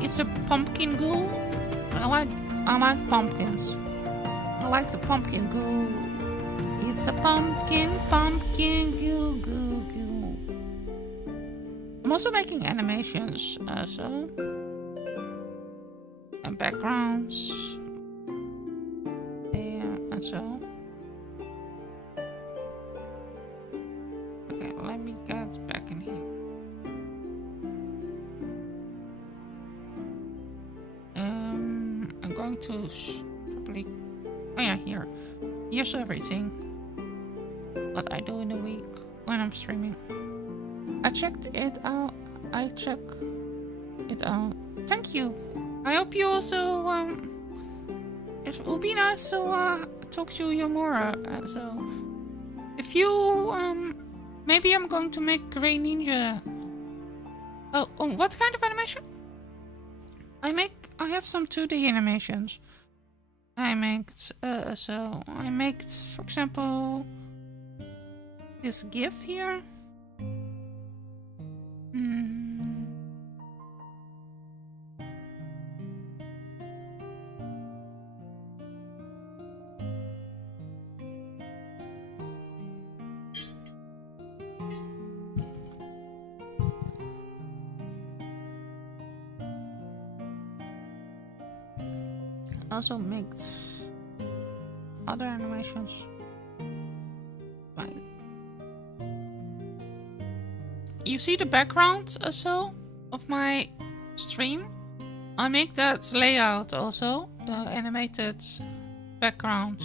It's a pumpkin goo. I like pumpkins. I like the pumpkin goo. It's a pumpkin goo goo goo. I'm also making animations, and backgrounds, and so. Okay, let me get back in here. I'm going to probably. Oh yeah, here. Here's everything. What I do in the week when I'm streaming. I checked it out. Thank you. I hope you also, it would be nice to, talk to you more, so, if you, maybe I'm going to make Grey Ninja. Oh, what kind of animation? I have some 2D animations. I make, for example, this GIF here. Also makes other animations like you see the background also of my stream. I make that layout also, the animated background.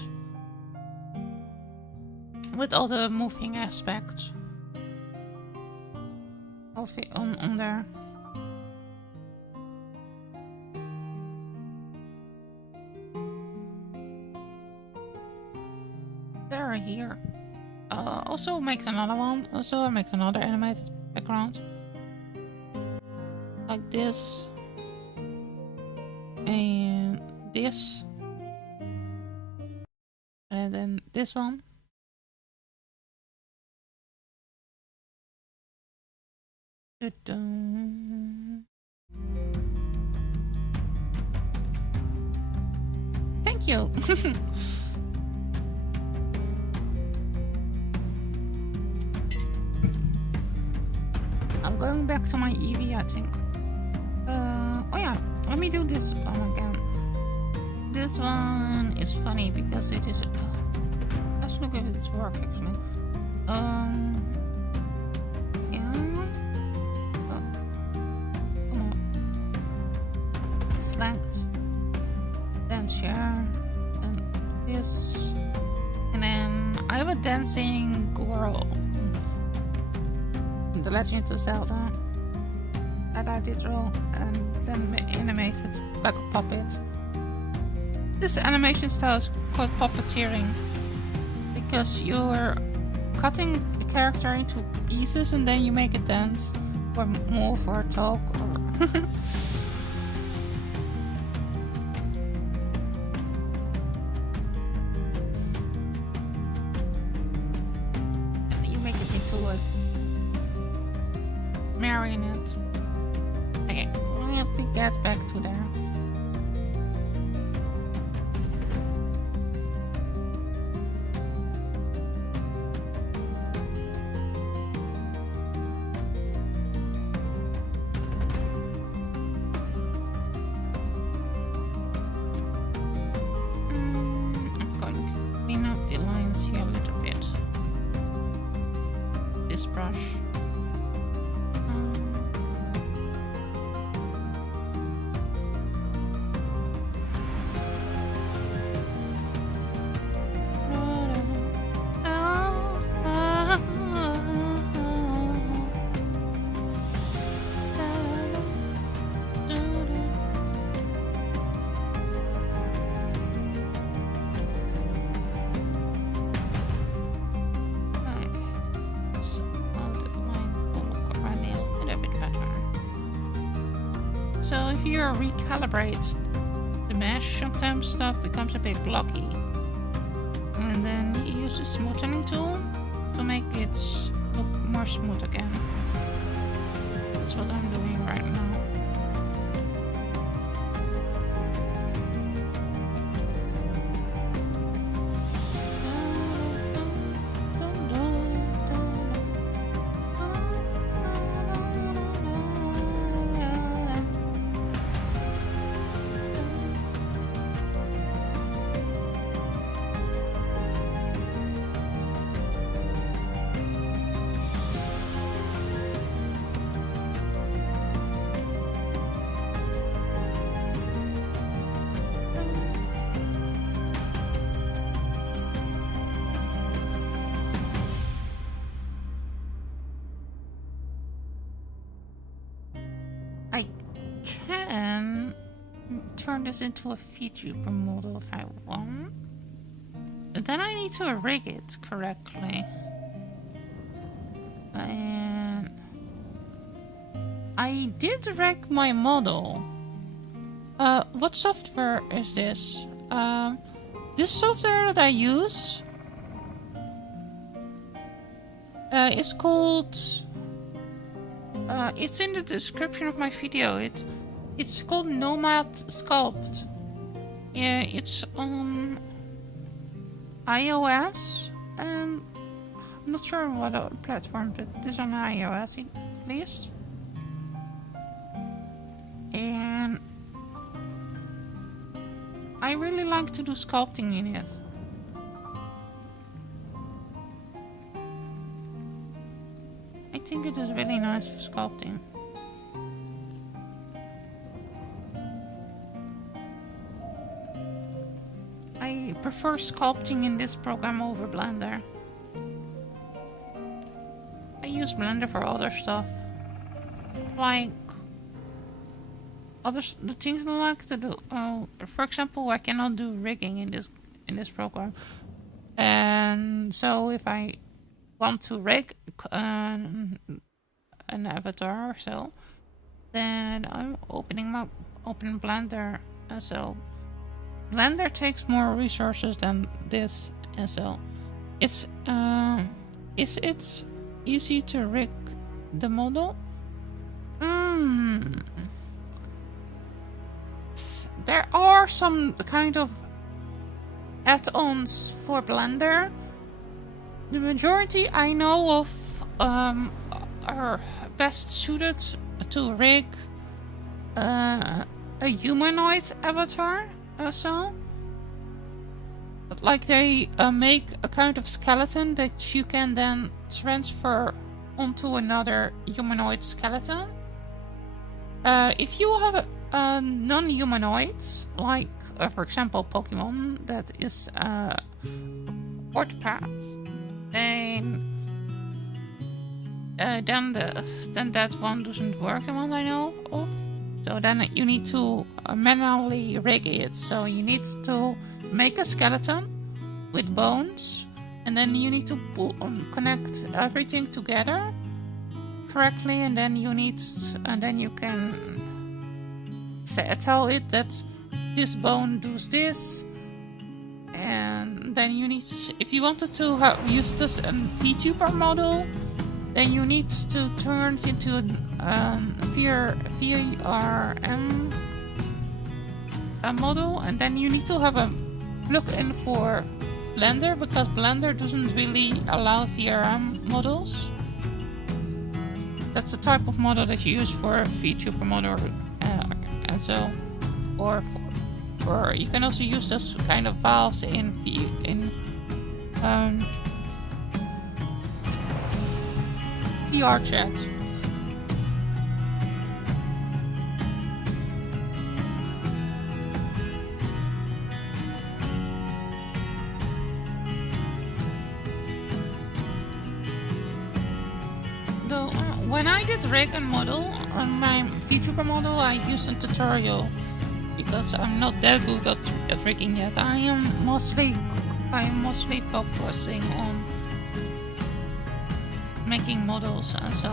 with all the moving aspects of it on there. They're here. Also makes another one. Also makes another animated background. Like this. And this. And then this one. Thank you. I'm going back to my eevee, I think. Oh yeah, let me do this one again. This one is funny because it is. Let's look if it's work actually. Yeah. Oh. Come on. Select. Then share. And this. And then I have a dancing girl. The Legend of Zelda. That I did draw and then animated like a puppet. This animation style is called puppeteering because you're cutting the character into pieces and then you make it dance or move or talk or and you make it into a marionette. Okay, let me get back to there. I'm going to clean up the lines here a little bit. This brush. So if you recalibrate the mesh, sometimes stuff becomes a bit blocky. And then you use the smoothing tool to make it look more smooth again. That's what I'm doing right now. I can turn this into a VTuber model if I want. But then I need to rig it correctly. And I did rig my model. What software is this? This software that I use is called... it's in the description of my video. It's called Nomad Sculpt. Yeah, it's on iOS and I'm not sure on what other platform, but it is on iOS at least. And I really like to do sculpting in it. I think it is really nice for sculpting. I prefer sculpting in this program over Blender. use Blender for other stuff, like the things I like to do. For example, I cannot do rigging in this program, and so if I want to rig an avatar or so, then I'm open Blender, and so Blender takes more resources than this, and so it's easy to rig the model. There are some kind of add-ons for Blender. The majority I know of are best suited to rig a humanoid avatar also. Like they make a kind of skeleton that you can then transfer onto another humanoid skeleton. If you have a non-humanoids, like for example Pokemon that is a port path, then that one doesn't work, the one I know of. So then you need to manually rig it. So you need to make a skeleton with bones, and then you need to connect everything together correctly, and then you can tell it that this bone does this, and then you need, if you wanted to use this VTuber model, then you need to turn it into a VRM model, and then you need to have a plug-in for Blender, because Blender doesn't really allow VRM models. That's the type of model that you use for a VTuber model, and so, or you can also use this kind of files in VR chat. Though when I did rig a model on my VTuber model, I used a tutorial because I'm not that good at rigging yet. I'm mostly focusing on making models and so.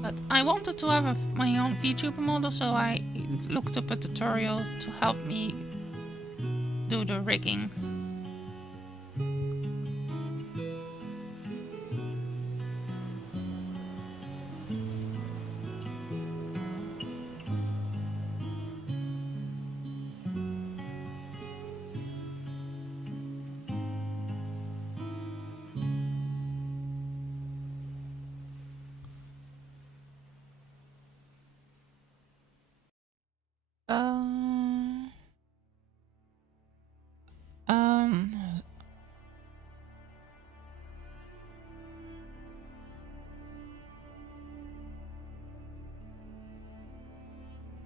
But I wanted to have my own VTuber model, so I looked up a tutorial to help me do the rigging.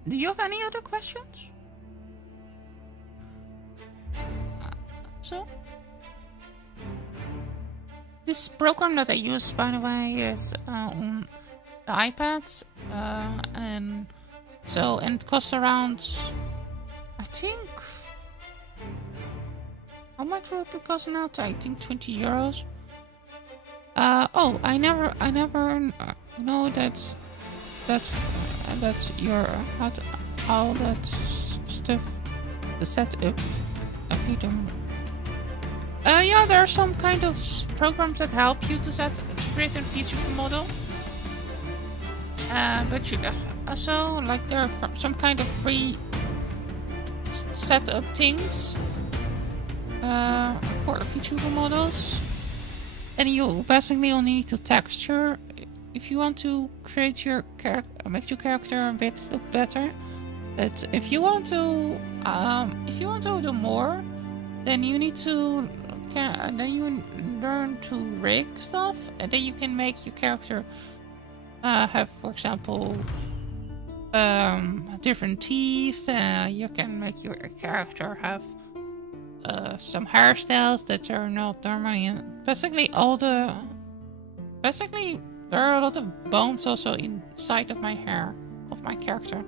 Do you have any other questions? So, this program that I use, by the way, is on the iPads, and it costs around, I think, how much will it cost now? I think 20 euros. Oh, I never know that's your how that stuff to set up a video. Yeah, there are some kind of programs that help you to create a VTuber model. But you also, like, there are some kind of free setup things for VTuber models, and you basically only need to texture. If you want to create your character, make your character a bit look better. But if you want to do more, then you need to then you learn to rig stuff, and then you can make your character have, for example, different teeth. You can make your character have some hairstyles that are not normally in. Basically, all the basically, there are a lot of bones also inside of my hair, of my character.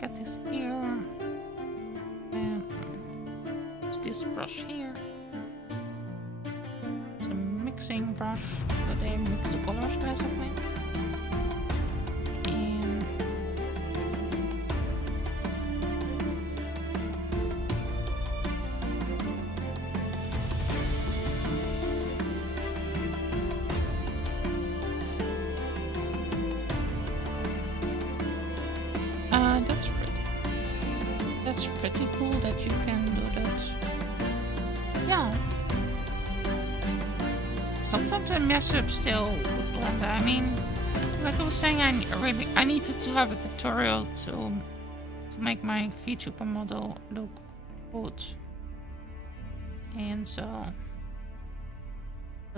Get this here. And this brush here. It's a mixing brush, but they mix the colors basically. And that's pretty cool that you can do that. Yeah. Sometimes I mess up still with Blender. I mean, like I was saying, I needed to have a tutorial to make my VTuber model look good. And so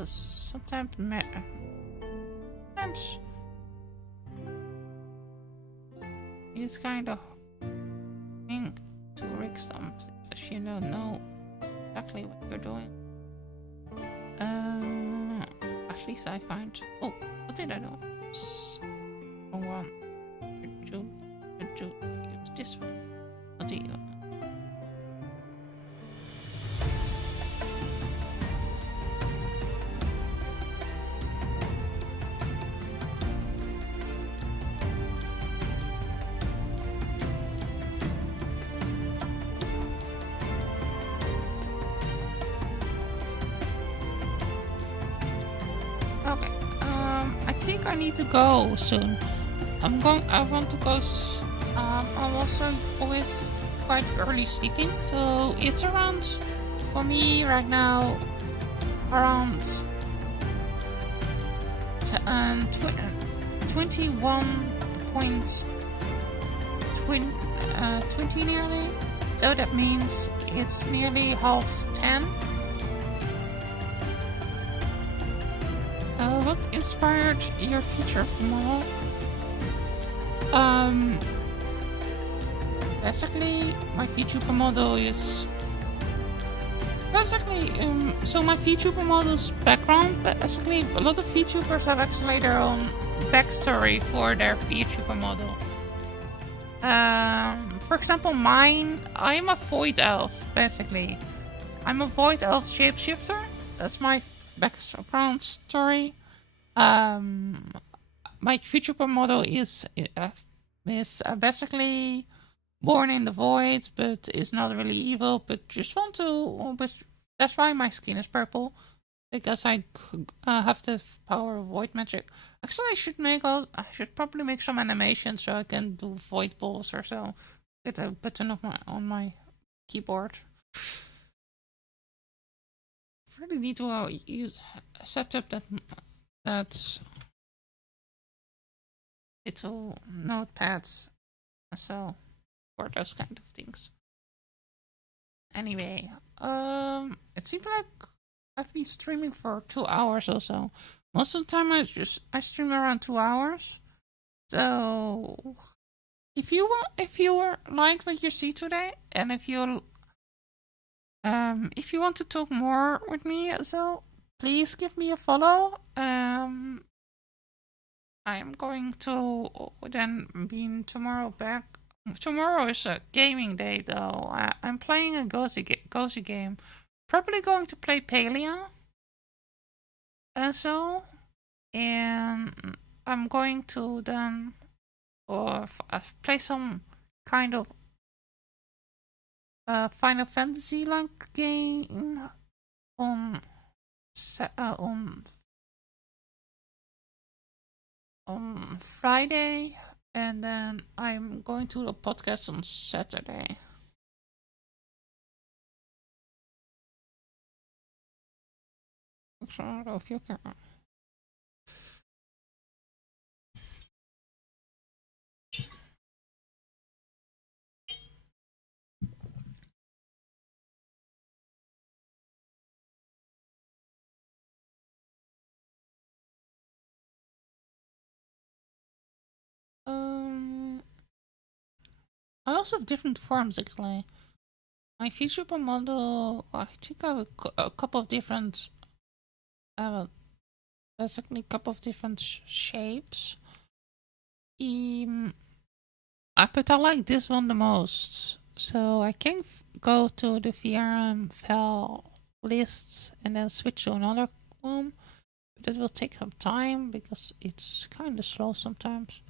sometimes it's kind of thing to rig something if you don't know exactly what you're doing. At least I find. Oh, what did I do? Wrong one. Should you use this one? What do you? Okay. I think I need to go soon. I want to go. I'm also always quite early sleeping, so it's around, for me right now, around 21.20 nearly. So that means it's nearly 10:30. What inspired your future model? Basically, my VTuber model is so my VTuber model's background. Basically, a lot of VTubers have actually their own backstory for their VTuber model. For example, mine. I'm a void elf. Basically, I'm a void elf shapeshifter. That's my background story. My VTuber model is basically born in the void, but is not really evil, but just want to. But that's why my skin is purple, because I have the power of void magic. Actually, I should probably make some animations so I can do void balls or so. Get a button on my keyboard. I really need to set up that little notepads, so for those kind of things. Anyway, it seems like I've been streaming for 2 hours or so. Most of the time I stream around 2 hours. So if you liked what you see today, and if you want to talk more with me, so please give me a follow. I am going to then be tomorrow back. Tomorrow is a gaming day, though. I'm playing a cozy game. Probably going to play Paleo. And I'm going to then play some kind of Final Fantasy like game on Friday, and then I'm going to the podcast on Saturday. Ik zal er over je kijken. I also have different forms actually. My feature model, I think I have a couple of different, basically a couple of different shapes. But I like this one the most. So I can go to the VRM file lists and then switch to another one. But it will take some time because it's kind of slow sometimes.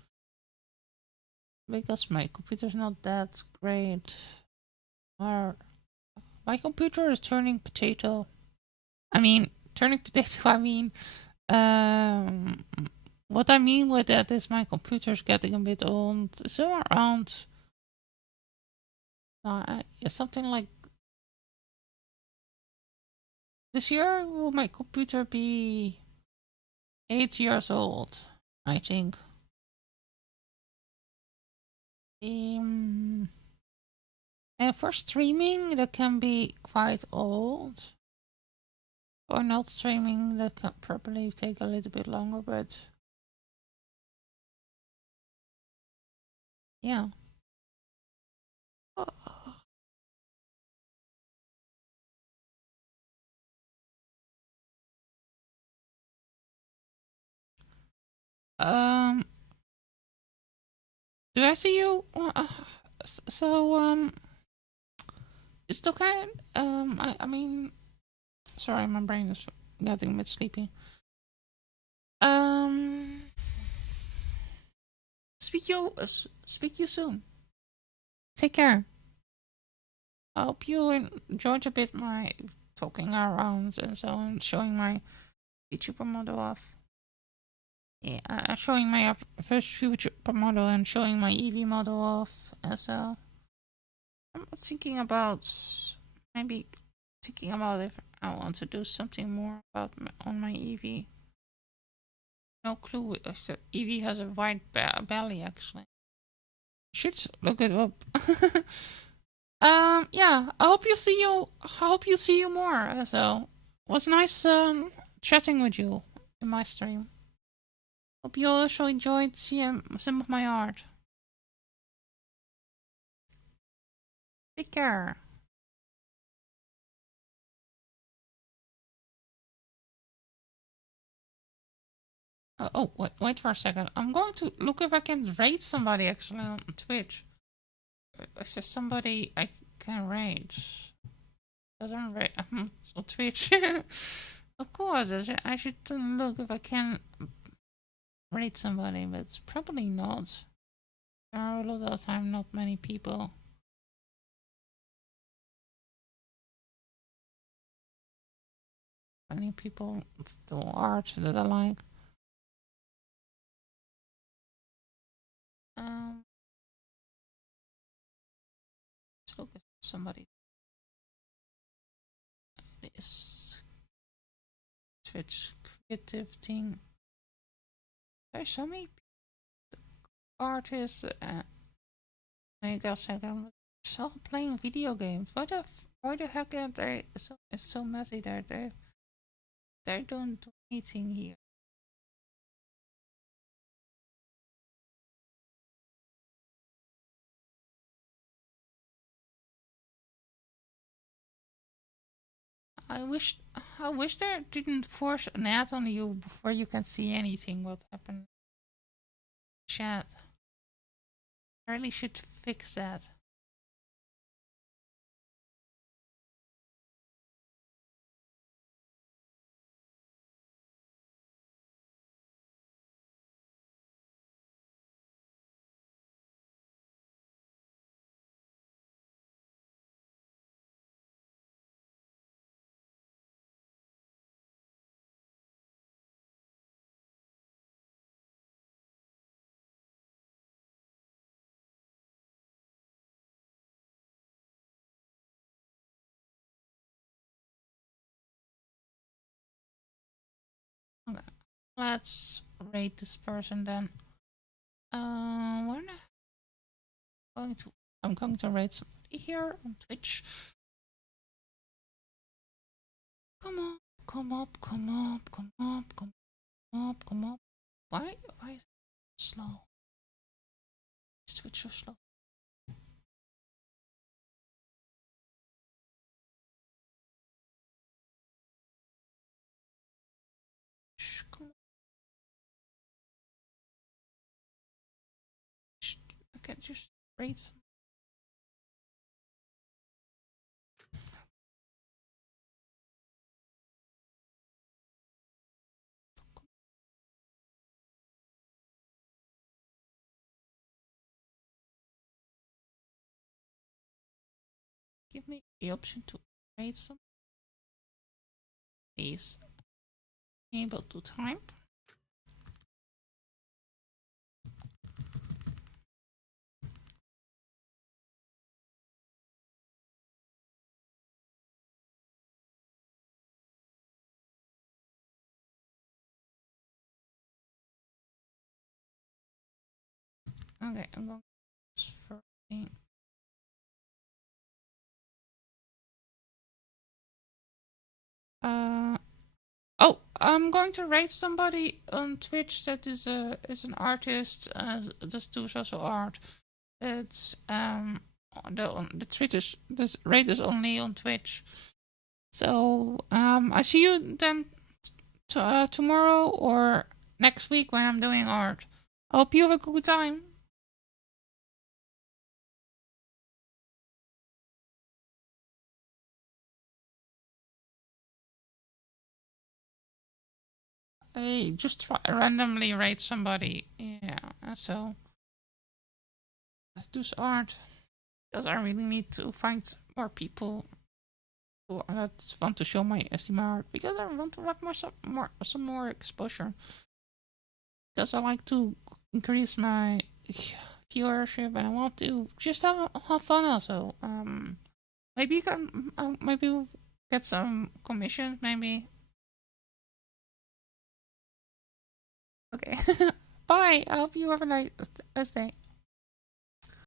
Because my computer's not that great. Or my computer is turning potato. I mean, what I mean with that is my computer's getting a bit old. So around something like this year will my computer be 8 years old, I think. And for streaming, that can be quite old. For not streaming, that can probably take a little bit longer, but yeah. Do I see you? It's okay. I mean, sorry, my brain is getting a bit sleepy. Speak you soon. Take care. I hope you enjoyed a bit my talking around and so on, showing my future model off. Yeah, showing my first future model and showing my eevee model off as well. I'm thinking about if I want to do something more about on my eevee. No clue. Eevee has a white belly actually. Should look it up. Yeah. I hope you see you more. So, it was nice chatting with you in my stream. Hope you also enjoyed seeing some of my art. Take care. Oh, wait for a second. I'm going to look if I can raid somebody actually on Twitch. If there's somebody I can raid. Doesn't raid on Twitch. Of course, I should look if I can raid somebody, but it's probably not. There are a lot of the time not many people. Many people do art that I like. Let's look at somebody. This Twitch creative thing. There's so many artists. I guess I can so playing video games. Why the heck are they? It's so messy. They don't do anything here. I wish they didn't force an ad on you before you can see anything what happened. Chat. I really should fix that. Okay. Let's rate this person then. Where am I going to? I'm going to rate somebody here on Twitch. Come on, come up, come up, come up, come up, come up. Why is it slow? Switch so slow. Shh, come on. Shh, I can just rate some. Give me the option to rate some. Please be able to type. Okay, I'm going to for thing. Oh, I'm going to rate somebody on Twitch that is an artist. This too is also art. It's the Twitch is this rate is only on Twitch. So I see you then tomorrow or next week when I'm doing art. I hope you have a good time. I just try randomly rate somebody. Yeah, so let's do some art. Because I really need to find more people who that want to show my SMR art. Because I want to have some more exposure. Because I like to increase my viewership and I want to just have fun also. Maybe you can maybe we'll get some commissions. Maybe. Okay. Bye. I hope you have a nice day.